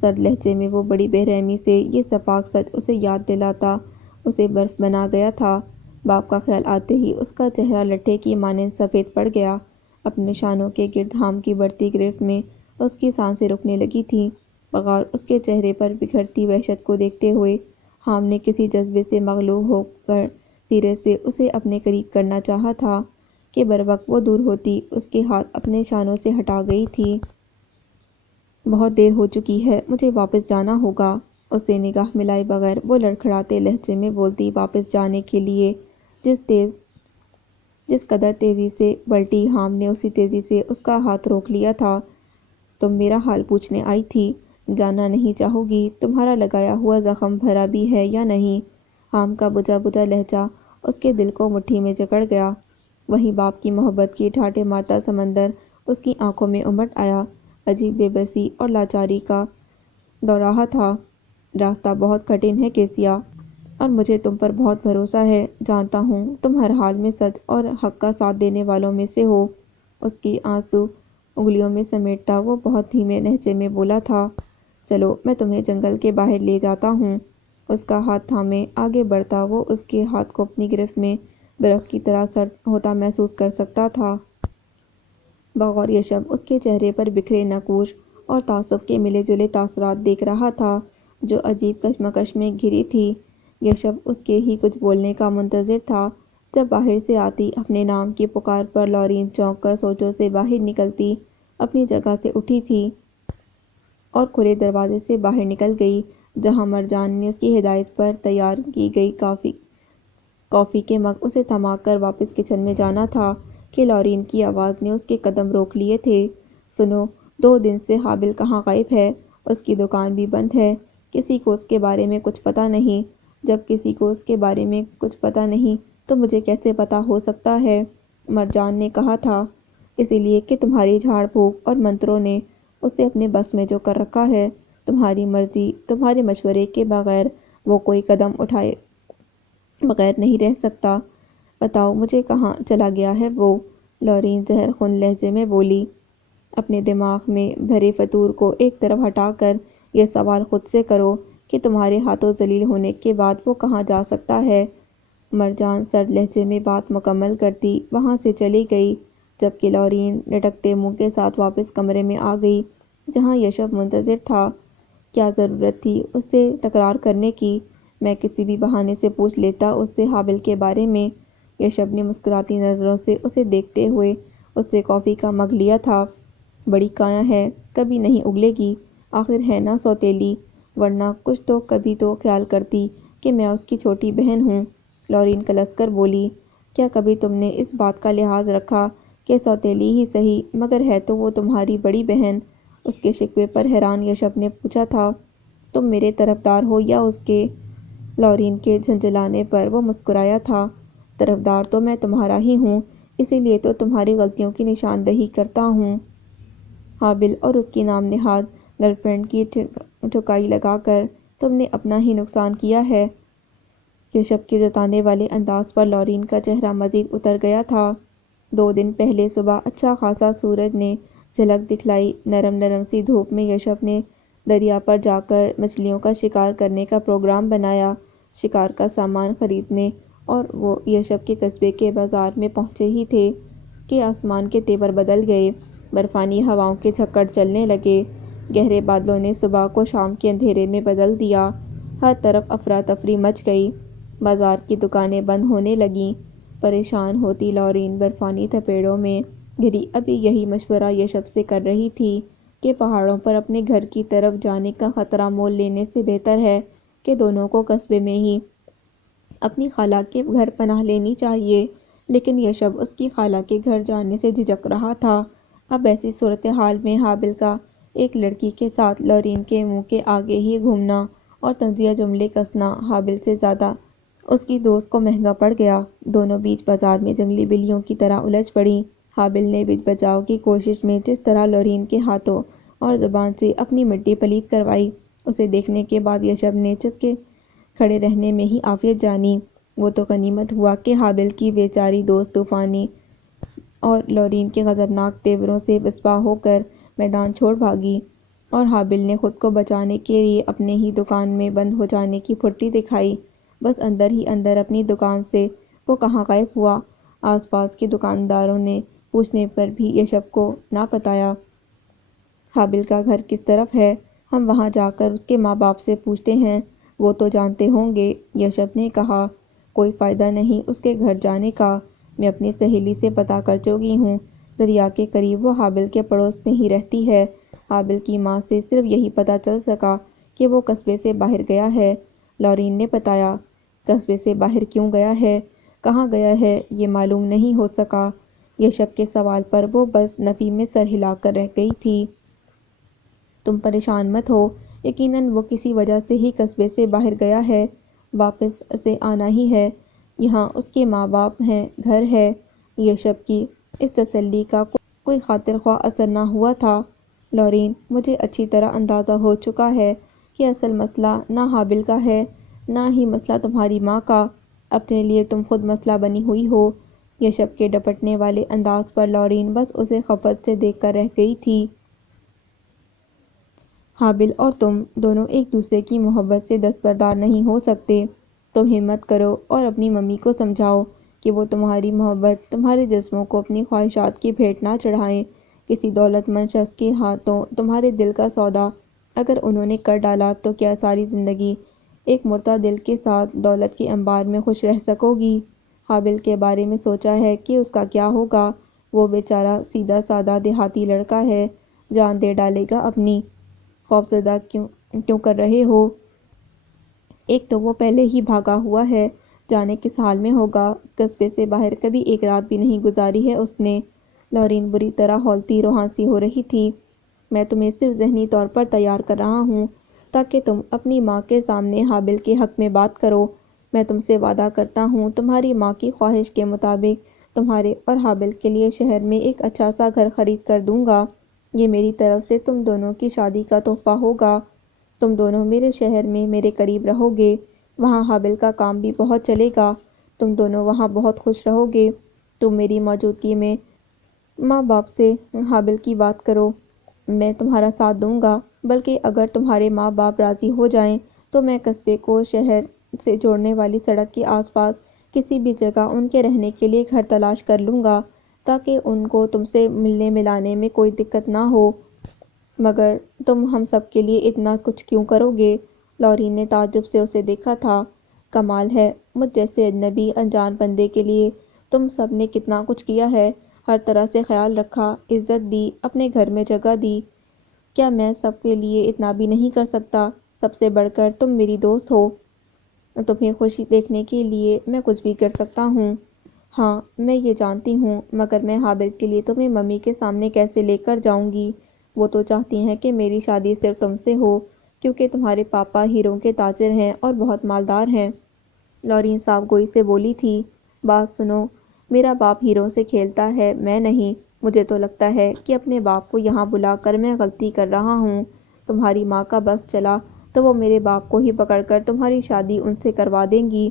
سرد لہجے میں وہ بڑی بے رحمی سے یہ سپاک سچ اسے یاد دلاتا اسے برف بنا گیا تھا۔ باپ کا خیال آتے ہی اس کا چہرہ لٹھے کی مانند سفید پڑ گیا۔ اپنے شانوں کے گرد حام کی بڑھتی گرفت میں اس کی سانسیں رکنے لگی تھیں۔ بغور اس کے چہرے پر بکھرتی وحشت کو دیکھتے ہوئے حام نے کسی جذبے سے مغلوب ہو کر دھیرے سے اسے اپنے قریب کرنا چاہا تھا کہ بروقت وہ دور ہوتی اس کے ہاتھ اپنے شانوں سے ہٹا گئی تھی۔ بہت دیر ہو چکی ہے، مجھے واپس جانا ہوگا۔ اس سے نگاہ ملائے بغیر وہ لڑکھڑاتے لہجے میں بولتی واپس جانے کے لیے جس قدر تیزی سے بلٹی حام نے اسی تیزی سے اس کا ہاتھ روک لیا تھا۔ تم میرا حال پوچھنے آئی تھی، جاننا نہیں چاہو گی تمہارا لگایا ہوا زخم بھرا بھی ہے یا نہیں؟ حام کا بجھا بجھا لہجہ اس کے دل کو مٹھی میں جکڑ گیا۔ وہیں باپ کی محبت کی ٹھاٹھے مارتا سمندر اس کی آنکھوں میں امٹ آیا، عجیب بے بسی اور لاچاری کا دو رہا تھا۔ راستہ بہت کٹھن ہے کیسیا، اور مجھے تم پر بہت بھروسہ ہے۔ جانتا ہوں تم ہر حال میں سچ اور حق کا ساتھ دینے والوں میں سے ہو۔ اس کی آنسو انگلیوں میں سمیٹتا وہ بہت دھیمے لہجے میں بولا تھا۔ چلو میں تمہیں جنگل کے باہر لے جاتا ہوں۔ اس کا ہاتھ تھامے آگے بڑھتا وہ اس کے ہاتھ کو اپنی گرفت میں برف کی طرح سرد ہوتا محسوس کر سکتا تھا۔ بغور یہ شب اس کے چہرے پر بکھرے نقوش اور تعصب کے ملے جلے تاثرات دیکھ رہا تھا جو عجیب کشمکش میں گھری تھی۔ یہ شب اس کے ہی کچھ بولنے کا منتظر تھا۔ جب باہر سے آتی اپنے نام کی پکار پر لورین چونک کر سوچوں سے باہر نکلتی اپنی جگہ سے اٹھی تھی اور کھلے دروازے سے باہر نکل گئی جہاں مرجان نے اس کی ہدایت پر تیار کی گئی کافی کے مگ اسے تھما کر واپس کچن میں جانا تھا کہ لورین کی آواز نے اس کے قدم روک لیے تھے۔ سنو، 2 دن سے حابل کہاں غائب ہے؟ اس کی دکان بھی بند ہے، کسی کو اس کے بارے میں کچھ پتہ نہیں۔ جب کسی کو اس کے بارے میں کچھ پتہ نہیں تو مجھے کیسے پتہ ہو سکتا ہے؟ مرجان نے کہا تھا۔ اسی لیے کہ تمہاری جھاڑ پھونک اور منتروں نے اسے اپنے بس میں جو کر رکھا ہے۔ تمہاری مرضی، تمہارے مشورے کے بغیر وہ کوئی قدم اٹھائے بغیر نہیں رہ سکتا۔ بتاؤ مجھے کہاں چلا گیا ہے وہ؟ لورین زہر خون لہجے میں بولی۔ اپنے دماغ میں بھرے فطور کو ایک طرف ہٹا کر یہ سوال خود سے کرو کہ تمہارے ہاتھوں ذلیل ہونے کے بعد وہ کہاں جا سکتا ہے؟ مرجان سرد لہجے میں بات مکمل کرتی وہاں سے چلی گئی، جبکہ لورین لٹکتے منہ کے ساتھ واپس کمرے میں آ گئی جہاں یشب منتظر تھا۔ کیا ضرورت تھی اس سے تکرار کرنے کی؟ میں کسی بھی بہانے سے پوچھ لیتا اس سے حابل کے بارے میں۔ یشب نے مسکراتی نظروں سے اسے دیکھتے ہوئے اس سے کافی کا مگ لیا تھا۔ بڑی کایا ہے، کبھی نہیں اگلے گی، آخر ہے نا سوتیلی، ورنہ کچھ تو کبھی تو خیال کرتی کہ میں اس کی چھوٹی بہن ہوں۔ لورین کلس کر بولی۔ کیا کبھی تم نے اس بات کا لحاظ رکھا کہ سوتیلی ہی صحیح مگر ہے تو وہ تمہاری بڑی بہن؟ اس کے شکوے پر حیران یشب نے پوچھا تھا۔ تم میرے طرفدار ہو یا اس کے؟ لورین کے جھنجھلانے پر وہ مسکرایا تھا۔ طرفدار تو میں تمہارا ہی ہوں، اسی لیے تو تمہاری غلطیوں کی نشاندہی کرتا ہوں۔ حابل اور اس کی نام نہاد گرل فرینڈ کی ٹھکائی لگا کر تم نے اپنا ہی نقصان کیا ہے۔ یشب کے جتانے والے انداز پر لورین کا چہرہ مزید اتر گیا تھا۔ 2 دن پہلے صبح اچھا خاصا سورج نے جھلک دکھلائی۔ نرم نرم سی دھوپ میں یشب نے دریا پر جا کر مچھلیوں کا شکار کرنے کا پروگرام بنایا۔ شکار کا سامان خریدنے اور وہ یشب کے قصبے کے بازار میں پہنچے ہی تھے کہ آسمان کے تیور بدل گئے، برفانی ہواؤں کے جھکڑ چلنے لگے، گہرے بادلوں نے صبح کو شام کے اندھیرے میں بدل دیا، ہر طرف افراتفری مچ گئی، بازار کی دکانیں بند ہونے لگیں۔ پریشان ہوتی لورین برفانی تھپیڑوں میں گھری ابھی یہی مشورہ یشب سے کر رہی تھی کہ پہاڑوں پر اپنے گھر کی طرف جانے کا خطرہ مول لینے سے بہتر ہے کہ دونوں کو قصبے میں ہی اپنی خالہ کے گھر پناہ لینی چاہیے، لیکن یشب اس کی خالہ کے گھر جانے سے جھجک رہا تھا۔ اب ایسی صورتحال میں حابل کا ایک لڑکی کے ساتھ لورین کے منہ کے آگے ہی گھومنا اور طنزیہ جملے کسنا حابل سے زیادہ اس کی دوست کو مہنگا پڑ گیا۔ دونوں بیچ بازار میں جنگلی بلیوں کی طرح الجھ پڑیں۔ حابل نے بیچ بچاؤ کی کوشش میں جس طرح لورین کے ہاتھوں اور زبان سے اپنی مٹی پلید کروائی، اسے دیکھنے کے بعد یشب نے چپ کے کھڑے رہنے میں ہی عافیت جانی۔ وہ تو غنیمت ہوا کہ حابل کی بے چاری دوست طوفانی اور لورین کے غضبناک تیوروں سے پسپا ہو کر میدان چھوڑ بھاگی، اور حابل نے خود کو بچانے کے لیے اپنے ہی دکان میں بند ہو جانے کی پھرتی دکھائی۔ بس اندر ہی اندر اپنی دکان سے وہ کہاں غائب ہوا۔ آس پاس کے دکانداروں نے پوچھنے پر بھی یشب کو نہ بتایا۔ حابل کا گھر کس طرف ہے؟ ہم وہاں جا کر اس کے ماں باپ سے پوچھتے ہیں، وہ تو جانتے ہوں گے، یشب نے کہا۔ کوئی فائدہ نہیں اس کے گھر جانے کا، میں اپنی سہیلی سے پتہ کر چکی ہوں، دریا کے قریب وہ حابل کے پڑوس میں ہی رہتی ہے۔ حابل کی ماں سے صرف یہی پتہ چل سکا کہ وہ قصبے سے باہر گیا ہے۔ لورین نے بتایا۔ قصبے سے باہر کیوں گیا ہے؟ کہاں گیا ہے یہ معلوم نہیں ہو سکا۔ یشب کے سوال پر وہ بس نفی میں سر ہلا کر رہ گئی تھی۔ تم پریشان مت ہو، یقیناً وہ کسی وجہ سے ہی قصبے سے باہر گیا ہے، واپس اسے آنا ہی ہے، یہاں اس کے ماں باپ ہیں، گھر ہے۔ یشب کی اس تسلی کا کوئی خاطر خواہ اثر نہ ہوا تھا۔ لورین، مجھے اچھی طرح اندازہ ہو چکا ہے کہ اصل مسئلہ نہ حابل کا ہے، نہ ہی مسئلہ تمہاری ماں کا، اپنے لیے تم خود مسئلہ بنی ہوئی ہو۔ یشب کے ڈپٹنے والے انداز پر لورین بس اسے خفت سے دیکھ کر رہ گئی تھی۔ حابل اور تم دونوں ایک دوسرے کی محبت سے دستبردار نہیں ہو سکتے۔ تم ہمت کرو اور اپنی ممی کو سمجھاؤ کہ وہ تمہاری محبت، تمہارے جسموں کو اپنی خواہشات کی بھیٹ نہ چڑھائیں۔ کسی دولت مند شخص کے ہاتھوں تمہارے دل کا سودا اگر انہوں نے کر ڈالا تو کیا ساری زندگی ایک مردہ دل کے ساتھ دولت کے انبار میں خوش رہ سکو گی؟ حابل کے بارے میں سوچا ہے کہ اس کا کیا ہوگا؟ وہ بیچارہ سیدھا سادہ دیہاتی لڑکا ہے، جان دے ڈالے گا اپنی۔ خوفزدہ کیوں کر رہے ہو؟ ایک تو وہ پہلے ہی بھاگا ہوا ہے، جانے کس حال میں ہوگا۔ قصبے سے باہر کبھی ایک رات بھی نہیں گزاری ہے اس نے۔ لورین بری طرح ہولتی روحانسی ہو رہی تھی۔ میں تمہیں صرف ذہنی طور پر تیار کر رہا ہوں تاکہ تم اپنی ماں کے سامنے حابل کے حق میں بات کرو۔ میں تم سے وعدہ کرتا ہوں تمہاری ماں کی خواہش کے مطابق تمہارے اور حابل کے لیے شہر میں ایک اچھا سا گھر خرید کر دوں گا۔ یہ میری طرف سے تم دونوں کی شادی کا تحفہ ہوگا۔ تم دونوں میرے شہر میں میرے قریب رہو گے۔ وہاں حابل کا کام بھی بہت چلے گا۔ تم دونوں وہاں بہت خوش رہو گے۔ تم میری موجودگی میں ماں باپ سے حابل کی بات کرو۔ میں تمہارا ساتھ دوں گا، بلکہ اگر تمہارے ماں باپ راضی ہو جائیں تو میں قصبے کو شہر سے جوڑنے والی سڑک کے آس پاس کسی بھی جگہ ان کے رہنے کے لیے گھر تلاش کر لوں گا تاکہ ان کو تم سے ملنے ملانے میں کوئی دقت نہ ہو۔ مگر تم ہم سب کے لیے اتنا کچھ کیوں کرو گے؟ لورین نے تعجب سے اسے دیکھا تھا۔ کمال ہے، مجھ جیسے اجنبی انجان بندے کے لیے تم سب نے کتنا کچھ کیا ہے۔ ہر طرح سے خیال رکھا، عزت دی، اپنے گھر میں جگہ دی۔ کیا میں سب کے لیے اتنا بھی نہیں کر سکتا؟ سب سے بڑھ کر تم میری دوست ہو۔ تمہیں خوشی دیکھنے کے لیے میں کچھ بھی کر سکتا ہوں۔ ہاں، میں یہ جانتی ہوں، مگر میں حابل کے لیے تمہیں ممی کے سامنے کیسے لے کر جاؤں گی؟ وہ تو چاہتی ہیں کہ میری شادی صرف تم سے ہو کیونکہ تمہارے پاپا ہیروں کے تاجر ہیں اور بہت مالدار ہیں۔ لورین صاف گوئی سے بولی تھی۔ بات سنو، میرا باپ ہیروں سے کھیلتا ہے، میں نہیں۔ مجھے تو لگتا ہے کہ اپنے باپ کو یہاں بلا کر میں غلطی کر رہا ہوں۔ تمہاری ماں کا بس چلا تو وہ میرے باپ کو ہی پکڑ کر تمہاری شادی ان سے کروا دیں گی۔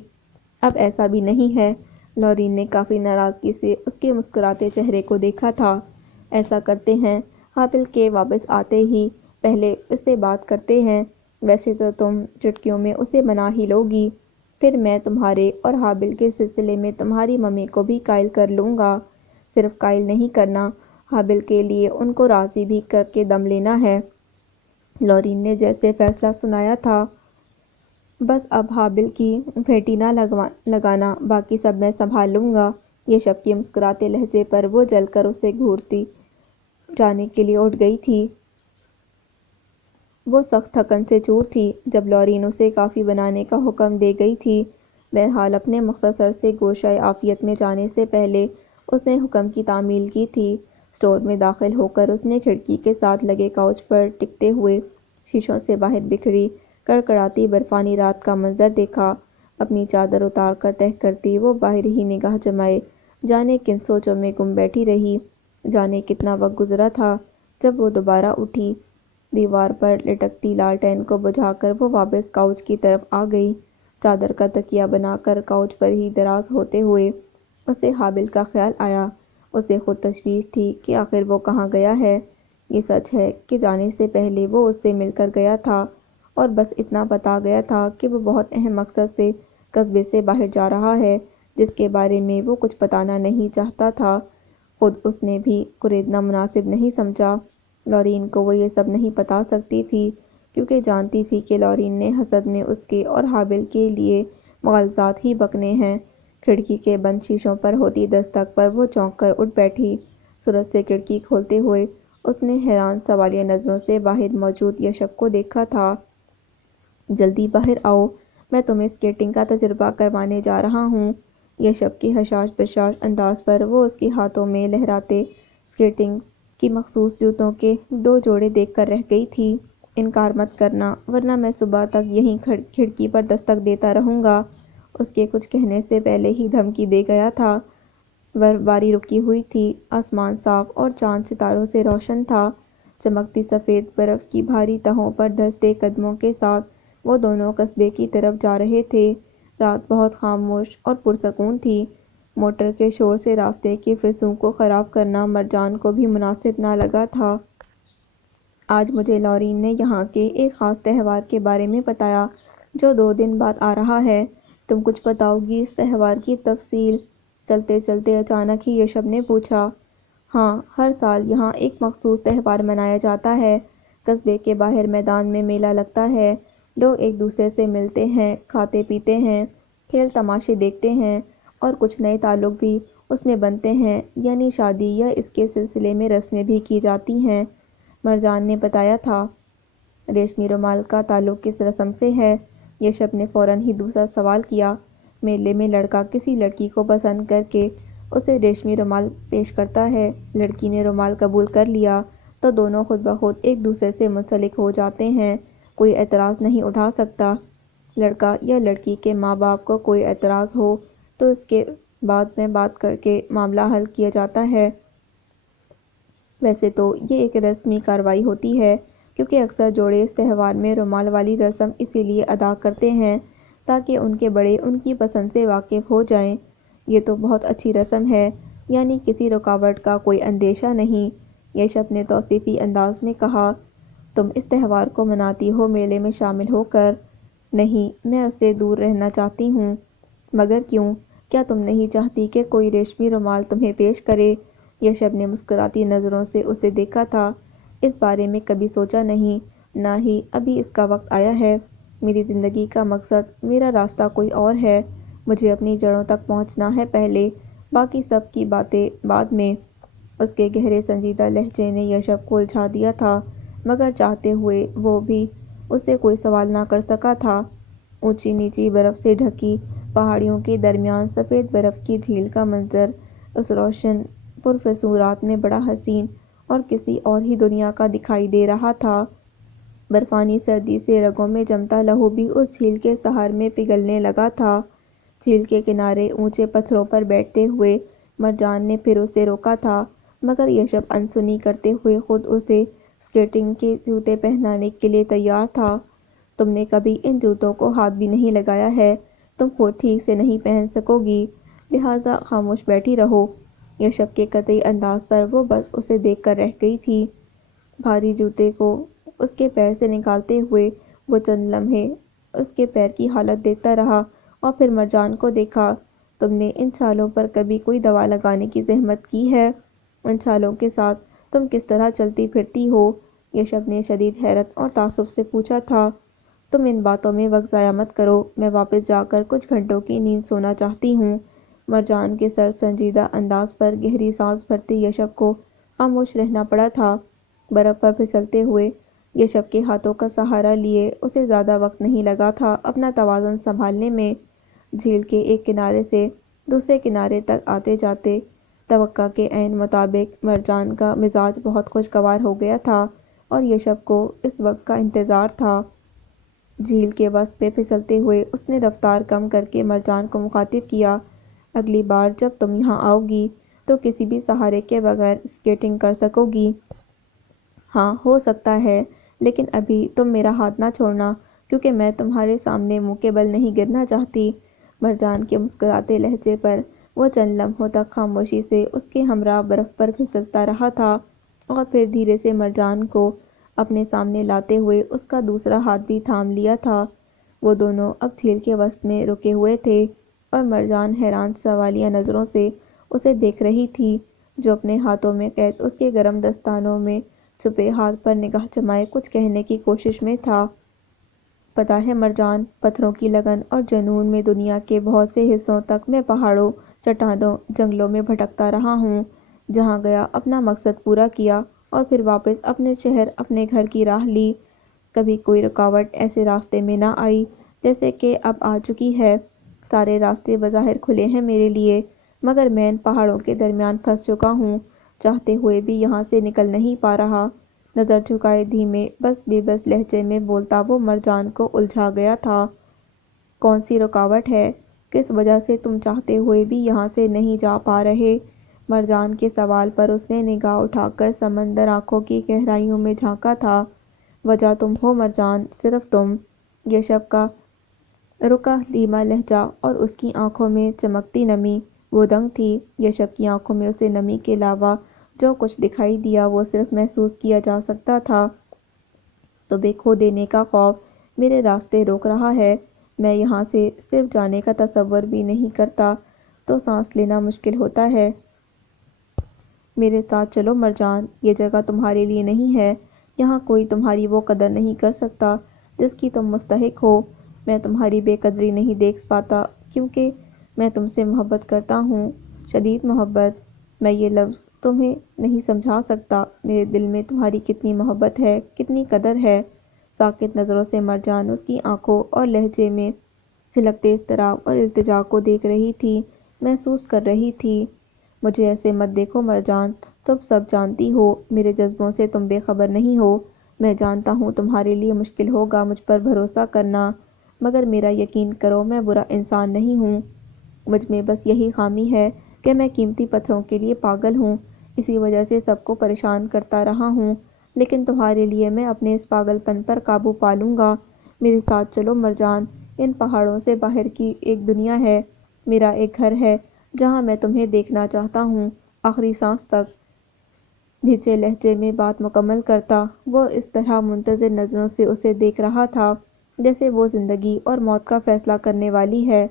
اب ایسا بھی نہیں ہے۔ لورین نے کافی ناراضگی سے اس کے مسکراتے چہرے کو دیکھا تھا۔ ایسا کرتے ہیں، حابل کے واپس آتے ہی پہلے اس سے بات کرتے ہیں۔ ویسے تو تم چٹکیوں میں اسے منا ہی لوگی۔ پھر میں تمہارے اور حابل کے سلسلے میں تمہاری ممی کو بھی قائل کر لوں گا۔ صرف قائل نہیں کرنا، حابل کے لیے ان کو راضی بھی کر کے دم لینا ہے۔ لورین نے جیسے فیصلہ سنایا تھا، بس اب حابل کی پھیٹی نہ لگانا، باقی سب میں سنبھال لوں گا۔ یہ شب کے مسکراتے لہجے پر وہ جل کر اسے گھورتی جانے کے لیے اٹھ گئی تھی۔ وہ سخت تھکن سے چور تھی جب لورین اسے کافی بنانے کا حکم دے گئی تھی۔ بہرحال اپنے مختصر سے گوشۂ عافیت میں جانے سے پہلے اس نے حکم کی تعمیل کی تھی۔ اسٹور میں داخل ہو کر اس نے کھڑکی کے ساتھ لگے کاؤچ پر ٹکتے ہوئے شیشوں سے باہر بکھری کڑکڑاتی برفانی رات کا منظر دیکھا۔ اپنی چادر اتار کر تہہ کرتی وہ باہر ہی نگاہ جمائے جانے کن سوچوں میں گم بیٹھی رہی۔ جانے کتنا وقت گزرا تھا جب وہ دوبارہ اٹھی۔ دیوار پر لٹکتی لالٹین کو بجھا کر وہ واپس کاؤچ کی طرف آ گئی۔ چادر کا تکیہ بنا کر کاؤچ پر ہی دراز ہوتے ہوئے اسے حابل کا خیال آیا۔ اسے خود تشویش تھی کہ آخر وہ کہاں گیا ہے۔ یہ سچ ہے کہ جانے سے پہلے وہ اس سے مل کر گیا تھا اور بس اتنا بتا گیا تھا کہ وہ بہت اہم مقصد سے قصبے سے باہر جا رہا ہے جس کے بارے میں وہ کچھ بتانا نہیں چاہتا تھا۔ خود اس نے بھی کریدنا مناسب نہیں سمجھا۔ لورین کو وہ یہ سب نہیں بتا سکتی تھی کیونکہ جانتی تھی کہ لورین نے حسد میں اس کے اور حابل کے لیے مغالطات ہی بکنے ہیں۔ کھڑکی کے بند شیشوں پر ہوتی دستک پر وہ چونک کر اٹھ بیٹھی۔ سورج سے کھڑکی کھولتے ہوئے اس نے حیران سوالیہ نظروں سے باہر موجود یشب کو دیکھا تھا۔ جلدی باہر آؤ، میں تمہیں اسکیٹنگ کا تجربہ کروانے جا رہا ہوں۔ یشب کے حشاش بشاش انداز پر وہ اس کے ہاتھوں میں لہراتے اسکیٹنگ کی مخصوص جوتوں کے 2 جوڑے دیکھ کر رہ گئی تھی۔ انکار مت کرنا ورنہ میں صبح تک یہیں کھڑکی پر دستک دیتا رہوں گا۔ اس کے کچھ کہنے سے پہلے ہی دھمکی دے گیا تھا۔ برف باری رکی ہوئی تھی، آسمان صاف اور چاند ستاروں سے روشن تھا۔ چمکتی سفید برف کی بھاری تہوں پر دھنستے قدموں کے ساتھ وہ دونوں قصبے کی طرف جا رہے تھے۔ رات بہت خاموش اور پرسکون تھی۔ موٹر کے شور سے راستے کی فضوں کو خراب کرنا مرجان کو بھی مناسب نہ لگا تھا۔ آج مجھے لورین نے یہاں کے ایک خاص تہوار کے بارے میں بتایا جو 2 دن بعد آ رہا ہے۔ تم کچھ بتاؤ گی اس تہوار کی تفصیل؟ چلتے چلتے اچانک ہی یشب نے پوچھا۔ ہاں، ہر سال یہاں ایک مخصوص تہوار منایا جاتا ہے۔ قصبے کے باہر میدان میں میلہ لگتا ہے۔ لوگ ایک دوسرے سے ملتے ہیں، کھاتے پیتے ہیں، کھیل تماشے دیکھتے ہیں اور کچھ نئے تعلق بھی اس میں بنتے ہیں، یعنی شادی یا اس کے سلسلے میں رسمیں بھی کی جاتی ہیں، مرجان نے بتایا تھا۔ ریشمی رومال کا تعلق کس رسم سے ہے؟ یشب نے فوراً ہی دوسرا سوال کیا۔ میلے میں لڑکا کسی لڑکی کو پسند کر کے اسے ریشمی رومال پیش کرتا ہے۔ لڑکی نے رومال قبول کر لیا تو دونوں خود بخود ایک دوسرے سے منسلک ہو جاتے ہیں، کوئی اعتراض نہیں اٹھا سکتا۔ لڑکا یا لڑکی کے ماں باپ کو کوئی اعتراض ہو تو اس کے بعد میں بات کر کے معاملہ حل کیا جاتا ہے۔ ویسے تو یہ ایک رسمی کارروائی ہوتی ہے کیونکہ اکثر جوڑے اس تہوار میں رومال والی رسم اسی لیے ادا کرتے ہیں تاکہ ان کے بڑے ان کی پسند سے واقف ہو جائیں۔ یہ تو بہت اچھی رسم ہے، یعنی کسی رکاوٹ کا کوئی اندیشہ نہیں، یشب نے توصیفی انداز میں کہا۔ تم اس تہوار کو مناتی ہو میلے میں شامل ہو کر؟ نہیں، میں اس سے دور رہنا چاہتی ہوں۔ مگر کیوں؟ کیا تم نہیں چاہتی کہ کوئی ریشمی رومال تمہیں پیش کرے؟ یشب نے مسکراتی نظروں سے اسے دیکھا تھا۔ اس بارے میں کبھی سوچا نہیں، نہ ہی ابھی اس کا وقت آیا ہے۔ میری زندگی کا مقصد، میرا راستہ کوئی اور ہے۔ مجھے اپنی جڑوں تک پہنچنا ہے پہلے، باقی سب کی باتیں بعد میں۔ اس کے گہرے سنجیدہ لہجے نے یشب کو الجھا دیا تھا، مگر چاہتے ہوئے وہ بھی اس سے کوئی سوال نہ کر سکا تھا۔ اونچی نیچی برف سے ڈھکی پہاڑیوں کے درمیان سفید برف کی جھیل کا منظر اس روشن پرفسون رات میں بڑا حسین اور کسی اور ہی دنیا کا دکھائی دے رہا تھا۔ برفانی سردی سے رگوں میں جمتا لہو بھی اس جھیل کے سحر میں پگھلنے لگا تھا۔ جھیل کے کنارے اونچے پتھروں پر بیٹھتے ہوئے مرجان نے پھر اسے روکا تھا، مگر یشب انسنی کرتے ہوئے خود اسے اسکیٹنگ کے جوتے پہنانے کے لیے تیار تھا۔ تم نے کبھی ان جوتوں کو ہاتھ بھی نہیں لگایا ہے، تم خود ٹھیک سے نہیں پہن سکو گی، لہٰذا خاموش بیٹھی رہو۔ یشب کے قطعی انداز پر وہ بس اسے دیکھ کر رہ گئی تھی۔ بھاری جوتے کو اس کے پیر سے نکالتے ہوئے وہ چند لمحے اس کے پیر کی حالت دیکھتا رہا اور پھر مرجان کو دیکھا۔ تم نے ان چھالوں پر کبھی کوئی دوا لگانے کی زحمت کی ہے؟ ان چھالوں کے ساتھ تم کس طرح چلتی پھرتی ہو؟ یشب نے شدید حیرت اور تعصب سے پوچھا تھا۔ تم ان باتوں میں وقت ضائع مت کرو، میں واپس جا کر کچھ گھنٹوں کی نیند سونا چاہتی ہوں۔ مرجان کے سر سنجیدہ انداز پر گہری سانس بھرتے یشب کو خاموش رہنا پڑا تھا۔ برف پر پھسلتے ہوئے یشب کے ہاتھوں کا سہارا لیے اسے زیادہ وقت نہیں لگا تھا اپنا توازن سنبھالنے میں۔ جھیل کے ایک کنارے سے دوسرے کنارے تک آتے جاتے توقع کے عین مطابق مرجان کا مزاج بہت خوشگوار ہو گیا تھا اور یشب کو اس وقت کا انتظار تھا۔ جھیل کے وسط پہ پھسلتے ہوئے اس نے رفتار کم کر کے مرجان کو مخاطب کیا۔ اگلی بار جب تم یہاں آؤ گی تو کسی بھی سہارے کے بغیر اسکیٹنگ کر سکو گی۔ ہاں، ہو سکتا ہے، لیکن ابھی تم میرا ہاتھ نہ چھوڑنا کیونکہ میں تمہارے سامنے منہ کے بل نہیں گرنا چاہتی۔ مرجان کے مسکراتے لہجے پر وہ چند لمحوں تک خاموشی سے اس کے ہمراہ برف پر پھسلتا رہا تھا اور پھر دھیرے سے مرجان کو اپنے سامنے لاتے ہوئے اس کا دوسرا ہاتھ بھی تھام لیا تھا۔ وہ دونوں اب جھیل کے وسط میں رکے ہوئے تھے اور مرجان حیران سوالیہ نظروں سے اسے دیکھ رہی تھی، جو اپنے ہاتھوں میں قید اس کے گرم دستانوں میں چھپے ہاتھ پر نگاہ جمائے کچھ کہنے کی کوشش میں تھا۔ پتہ ہے مرجان، پتھروں کی لگن اور جنون میں دنیا کے بہت سے حصوں تک میں پہاڑوں، چٹانوں، جنگلوں میں بھٹکتا رہا ہوں۔ جہاں گیا اپنا مقصد پورا کیا اور پھر واپس اپنے شہر اپنے گھر کی راہ لی۔ کبھی کوئی رکاوٹ ایسے راستے میں نہ آئی جیسے کہ اب آ چکی ہے۔ سارے راستے بظاہر کھلے ہیں میرے لیے، مگر میں ان پہاڑوں کے درمیان پھنس چکا ہوں، چاہتے ہوئے بھی یہاں سے نکل نہیں پا رہا۔ نظر جھکائے دھیمے بس بے بس لہجے میں بولتا وہ مرجان کو الجھا گیا تھا۔ کون سی رکاوٹ ہے؟ کس وجہ سے تم چاہتے ہوئے بھی یہاں سے نہیں جا پا رہے؟ مرجان کے سوال پر اس نے نگاہ اٹھا کر سمندر آنکھوں کی گہرائیوں میں جھانکا تھا۔ وجہ تم ہو مرجان، صرف تم۔ یشب کا رکا دھیما لہجہ اور اس کی آنکھوں میں چمکتی نمی وہ دنگ تھی۔ یشب کی آنکھوں میں اسے نمی کے علاوہ جو کچھ دکھائی دیا وہ صرف محسوس کیا جا سکتا تھا۔ تمہیں کھو دینے کا خوف میرے راستے روک رہا ہے۔ میں یہاں سے صرف جانے کا تصور بھی نہیں کرتا تو سانس لینا مشکل ہوتا ہے۔ میرے ساتھ چلو مرجان، یہ جگہ تمہارے لیے نہیں ہے، یہاں کوئی تمہاری وہ قدر نہیں کر سکتا جس کی تم مستحق ہو۔ میں تمہاری بے قدری نہیں دیکھ پاتا کیونکہ میں تم سے محبت کرتا ہوں، شدید محبت۔ میں یہ لفظ تمہیں نہیں سمجھا سکتا میرے دل میں تمہاری کتنی محبت ہے، کتنی قدر ہے۔ ساکت نظروں سے مرجان اس کی آنکھوں اور لہجے میں چھلکتے اضطراب اور التجا کو دیکھ رہی تھی، محسوس کر رہی تھی۔ مجھے ایسے مت دیکھو مرجان، تم سب جانتی ہو، میرے جذبوں سے تم بے خبر نہیں ہو۔ میں جانتا ہوں تمہارے لیے مشکل ہوگا مجھ پر بھروسہ کرنا، مگر میرا یقین کرو میں برا انسان نہیں ہوں۔ مجھ میں بس یہی خامی ہے کہ میں قیمتی پتھروں کے لیے پاگل ہوں، اسی وجہ سے سب کو پریشان کرتا رہا ہوں، لیکن تمہارے لیے میں اپنے اس پاگل پن پر قابو پا لوں گا۔ میرے ساتھ چلو مرجان، ان پہاڑوں سے باہر کی ایک دنیا ہے، میرا ایک گھر ہے جہاں میں تمہیں دیکھنا چاہتا ہوں، آخری سانس تک۔ بھیجے لہجے میں بات مکمل کرتا وہ اس طرح منتظر نظروں سے اسے دیکھ رہا تھا جیسے وہ زندگی اور موت کا فیصلہ کرنے والی ہے۔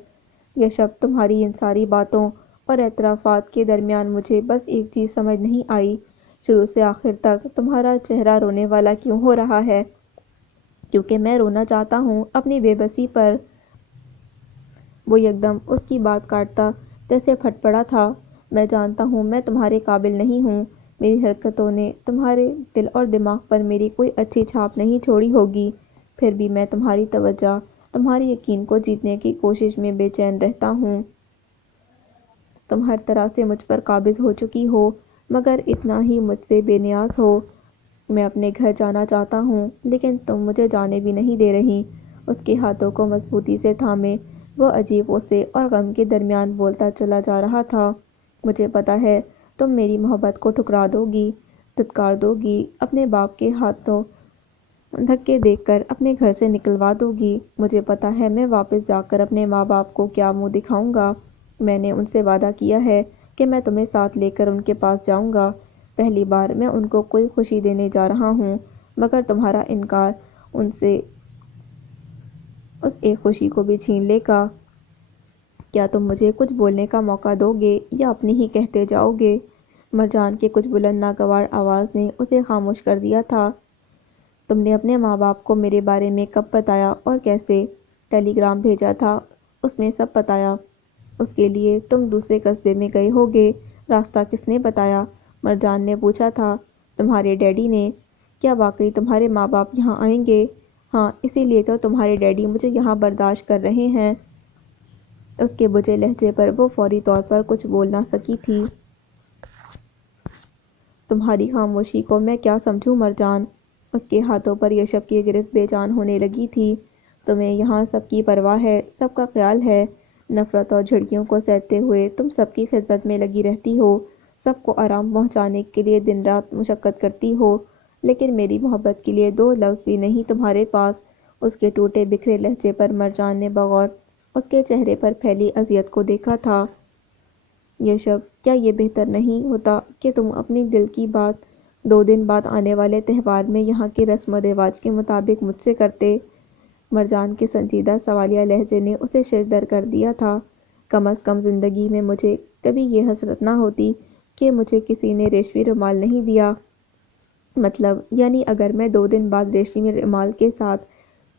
یہ شب تمہاری ان ساری باتوں اور اعترافات کے درمیان مجھے بس ایک چیز سمجھ نہیں آئی، شروع سے آخر تک تمہارا چہرہ رونے والا کیوں ہو رہا ہے؟ کیونکہ میں رونا چاہتا ہوں اپنی بے بسی پر۔ وہ یکدم اس کی بات کاٹتا جیسے پھٹ پڑا تھا۔ میں جانتا ہوں میں تمہارے قابل نہیں ہوں، میری حرکتوں نے تمہارے دل اور دماغ پر میری کوئی اچھی چھاپ نہیں چھوڑی ہوگی، پھر بھی میں تمہاری توجہ، تمہارے یقین کو جیتنے کی کوشش میں بے چین رہتا ہوں۔ تم ہر طرح سے مجھ پر قابض ہو چکی ہو، مگر اتنا ہی مجھ سے بے نیاز ہو۔ میں اپنے گھر جانا چاہتا ہوں، لیکن تم مجھے جانے بھی نہیں دے رہی۔ اس کے ہاتھوں کو مضبوطی سے تھامے وہ عجیب غصے اور غم کے درمیان بولتا چلا جا رہا تھا۔ مجھے پتا ہے تم میری محبت کو ٹھکرا دو گی، دھتکار دو گی، اپنے باپ کے ہاتھوں دھکے دے کر اپنے گھر سے نکلوا دو گی۔ مجھے پتا ہے میں واپس جا کر اپنے ماں باپ کو کیا منہ دکھاؤں گا۔ میں نے ان سے وعدہ کیا ہے کہ میں تمہیں ساتھ لے کر ان کے پاس جاؤں گا، پہلی بار میں ان کو کوئی خوشی دینے جا رہا ہوں، مگر تمہارا انکار ان سے اس ایک خوشی کو بھی چھین لے گا۔ کیا تم مجھے کچھ بولنے کا موقع دو گے یا اپنی ہی کہتے جاؤ گے؟ مرجان کی کچھ بلند ناگوار آواز نے اسے خاموش کر دیا تھا۔ تم نے اپنے ماں باپ کو میرے بارے میں کب بتایا اور کیسے؟ ٹیلی گرام بھیجا تھا، اس میں سب بتایا۔ اس کے لیے تم دوسرے قصبے میں گئے ہوگے، راستہ کس نے بتایا؟ مرجان نے پوچھا تھا۔ تمہارے ڈیڈی نے۔ کیا واقعی تمہارے ماں باپ یہاں آئیں گے؟ ہاں، اسی لیے تو تمہارے ڈیڈی مجھے یہاں برداشت کر رہے ہیں۔ اس کے بجھے لہجے پر وہ فوری طور پر کچھ بول نہ سکی تھی۔ تمہاری خاموشی کو میں کیا سمجھوں مرجان؟ اس کے ہاتھوں پر یشب کی گرفت بے جان ہونے لگی تھی۔ تمہیں یہاں سب کی پرواہ ہے، سب کا خیال ہے، نفرت اور جھڑکیوں کو سہتے ہوئے تم سب کی خدمت میں لگی رہتی ہو، سب کو آرام پہنچانے کے لیے دن رات مشقت کرتی ہو، لیکن میری محبت کے لیے دو لفظ بھی نہیں تمہارے پاس۔ اس کے ٹوٹے بکھرے لہجے پر مرجان نے بغور اس کے چہرے پر پھیلی اذیت کو دیکھا تھا۔ یشب، کیا یہ بہتر نہیں ہوتا کہ تم اپنی دل کی بات 2 دن بعد آنے والے تہوار میں یہاں کے رسم و رواج کے مطابق مجھ سے کرتے؟ مرجان کے سنجیدہ سوالیہ لہجے نے اسے ششدر کر دیا تھا۔ کم از کم زندگی میں مجھے کبھی یہ حسرت نہ ہوتی کہ مجھے کسی نے ریشمی رومال نہیں دیا۔ مطلب یعنی اگر میں 2 دن بعد ریشمی رومال کے ساتھ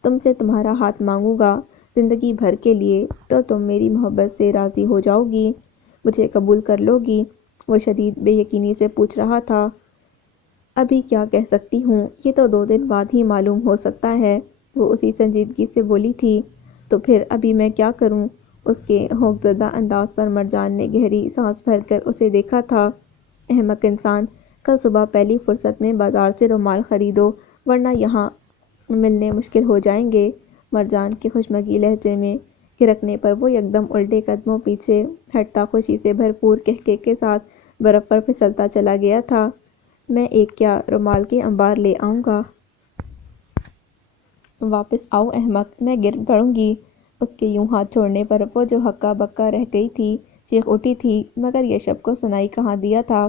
تم سے تمہارا ہاتھ مانگوں گا زندگی بھر کے لیے، تو تم میری محبت سے راضی ہو جاؤ گی، مجھے قبول کر لو گی؟ وہ شدید بے یقینی سے پوچھ رہا تھا۔ ابھی کیا کہہ سکتی ہوں، یہ تو 2 دن بعد ہی معلوم ہو سکتا ہے، وہ اسی سنجیدگی سے بولی تھی۔ تو پھر ابھی میں کیا کروں؟ اس کے خوفزدہ انداز پر مرجان نے گہری سانس بھر کر اسے دیکھا تھا۔ احمق انسان، کل صبح پہلی فرصت میں بازار سے رومال خریدو ورنہ یہاں ملنے مشکل ہو جائیں گے۔ مرجان کے خشمگی لہجے میں گرکنے پر وہ یکدم الٹے قدموں پیچھے ہٹتا خوشی سے بھرپور قہقہے کے ساتھ برف پر پھسلتا چلا گیا تھا۔ میں ایک کیا رومال کے انبار لے آؤں گا۔ واپس آؤ احمق، میں گر پڑوں گی۔ اس کے یوں ہاتھ چھوڑنے پر وہ جو ہکا بکا رہ گئی تھی چیخ اٹھی تھی، مگر یشب کو سنائی کہاں دیا تھا۔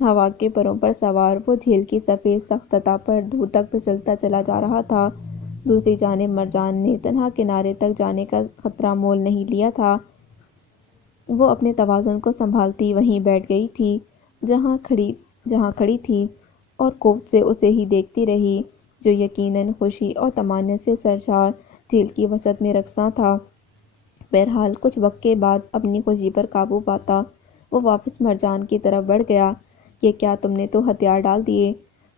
ہوا کے پروں پر سوار وہ جھیل کی سفید سخت سطح پر دور تک پھسلتا چلا جا رہا تھا۔ دوسری جانب مرجان نے تنہا کنارے تک جانے کا خطرہ مول نہیں لیا تھا۔ وہ اپنے توازن کو سنبھالتی وہیں بیٹھ گئی تھی جہاں کھڑی تھی اور کوفت سے اسے ہی دیکھتی رہی، جو یقیناً خوشی اور تمنا سے سرشار جھیل کی وسط میں رقصاں تھا۔ بہرحال کچھ وقت کے بعد اپنی خوشی پر قابو پاتا وہ واپس مرجان کی طرف بڑھ گیا۔ یہ کیا تم نے تو ہتھیار ڈال دیے؟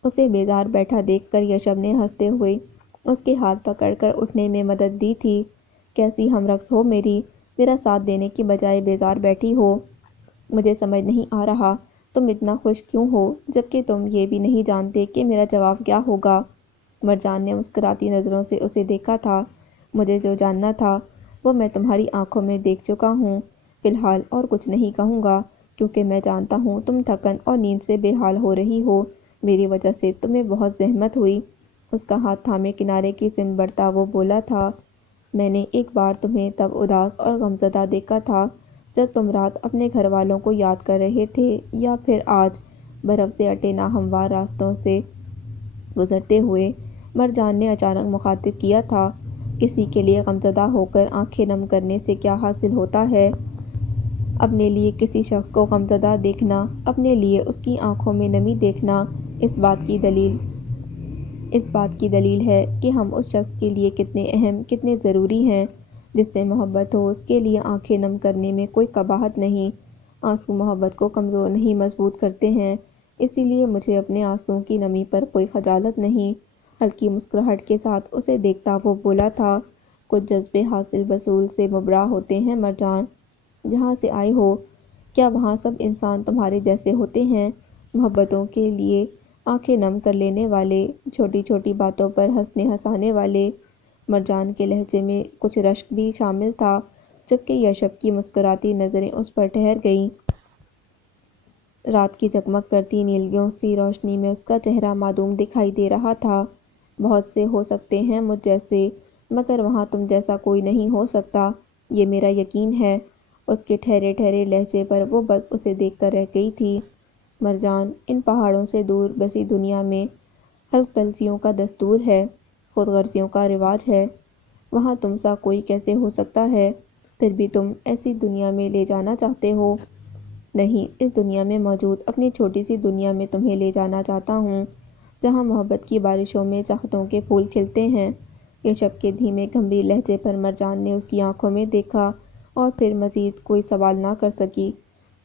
اسے بیزار بیٹھا دیکھ کر یشب نے ہنستے ہوئے اس کے ہاتھ پکڑ کر اٹھنے میں مدد دی تھی۔ کیسی ہم رقص ہو میرا ساتھ دینے کی بجائے بیزار بیٹھی ہو۔ مجھے سمجھ نہیں آ رہا تم اتنا خوش کیوں ہو جبکہ تم یہ بھی نہیں جانتے کہ میرا جواب کیا ہوگا۔ مرجان نے مسکراتی نظروں سے اسے دیکھا تھا۔ مجھے جو جاننا تھا وہ میں تمہاری آنکھوں میں دیکھ چکا ہوں۔ فی الحال اور کچھ نہیں کہوں گا کیونکہ میں جانتا ہوں تم تھکن اور نیند سے بے حال ہو رہی ہو۔ میری وجہ سے تمہیں بہت زحمت ہوئی۔ اس کا ہاتھ تھامے کنارے کی سمت بڑھتا وہ بولا تھا، میں نے ایک بار تمہیں تب اداس اور غمزدہ دیکھا تھا جب تم رات اپنے گھر والوں کو یاد کر رہے تھے، یا پھر آج برف سے اٹے ناہموار راستوں سے گزرتے ہوئے۔ مرجان نے اچانک مخاطب کیا تھا، کسی کے لیے غمزدہ ہو کر آنکھیں نم کرنے سے کیا حاصل ہوتا ہے؟ اپنے لیے کسی شخص کو غمزدہ دیکھنا، اپنے لیے اس کی آنکھوں میں نمی دیکھنا، اس بات کی دلیل ہے کہ ہم اس شخص کے لیے کتنے اہم، کتنے ضروری ہیں۔ جس سے محبت ہو اس کے لیے آنکھیں نم کرنے میں کوئی قباحت نہیں۔ آنسو محبت کو کمزور نہیں مضبوط کرتے ہیں، اسی لیے مجھے اپنے آنسوؤں کی نمی پر کوئی خجالت نہیں۔ ہلکی مسکراہٹ کے ساتھ اسے دیکھتا وہ بولا تھا، کچھ جذبے حاصل وصول سے مبرا ہوتے ہیں مرجان۔ جہاں سے آئے ہو کیا وہاں سب انسان تمہارے جیسے ہوتے ہیں؟ محبتوں کے لیے آنکھیں نم کر لینے والے، چھوٹی چھوٹی باتوں پر ہنسنے ہنسانے والے۔ مرجان کے لہجے میں کچھ رشک بھی شامل تھا جبکہ یشب کی مسکراتی نظریں اس پر ٹھہر گئیں۔ رات کی جگمگ کرتی نیلگیوں سی روشنی میں اس کا چہرہ معدوم دکھائی دے رہا تھا۔ بہت سے ہو سکتے ہیں مجھ جیسے، مگر وہاں تم جیسا کوئی نہیں ہو سکتا، یہ میرا یقین ہے۔ اس کے ٹھہرے ٹھہرے لہجے پر وہ بس اسے دیکھ کر رہ گئی تھی۔ مرجان، ان پہاڑوں سے دور بسی دنیا میں حلق تلفیوں کا دستور ہے، خود غرضیوں کا رواج ہے۔ وہاں تم سا کوئی کیسے ہو سکتا ہے؟ پھر بھی تم ایسی دنیا میں لے جانا چاہتے ہو؟ نہیں، اس دنیا میں موجود اپنی چھوٹی سی دنیا میں تمہیں لے جانا چاہتا ہوں، جہاں محبت کی بارشوں میں چاہتوں کے پھول کھلتے ہیں۔ یشب کے دھیمے گمبھیر لہجے پر مرجان نے اس کی آنکھوں میں دیکھا اور پھر مزید کوئی سوال نہ کر سکی۔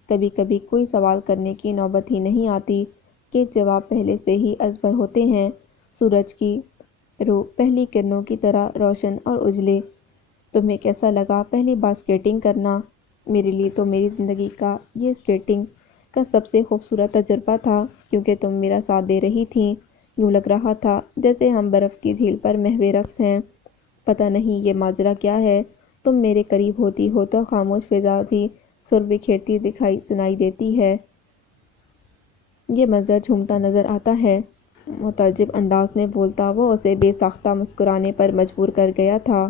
کبھی کبھی کوئی سوال کرنے کی نوبت ہی نہیں آتی کہ جواب پہلے سے ہی ازبر ہوتے ہیں۔ سورج کی رو پہلی کرنوں کی طرح روشن اور اجلے۔ تمہیں کیسا لگا پہلی بار اسکیٹنگ کرنا؟ میرے لیے تو میری زندگی کا یہ اسکیٹنگ کا سب سے خوبصورت تجربہ تھا، کیونکہ تم میرا ساتھ دے رہی تھیں۔ یوں لگ رہا تھا جیسے ہم برف کی جھیل پر محو رقص ہیں۔ پتہ نہیں یہ ماجرا کیا ہے، تم میرے قریب ہوتی ہو تو خاموش فضا بھی سر بکھیرتی دکھائی سنائی دیتی ہے۔ یہ منظر جھومتا نظر آتا ہے، متعجب انداز میں بولتا وہ اسے بے ساختہ مسکرانے پر مجبور کر گیا تھا۔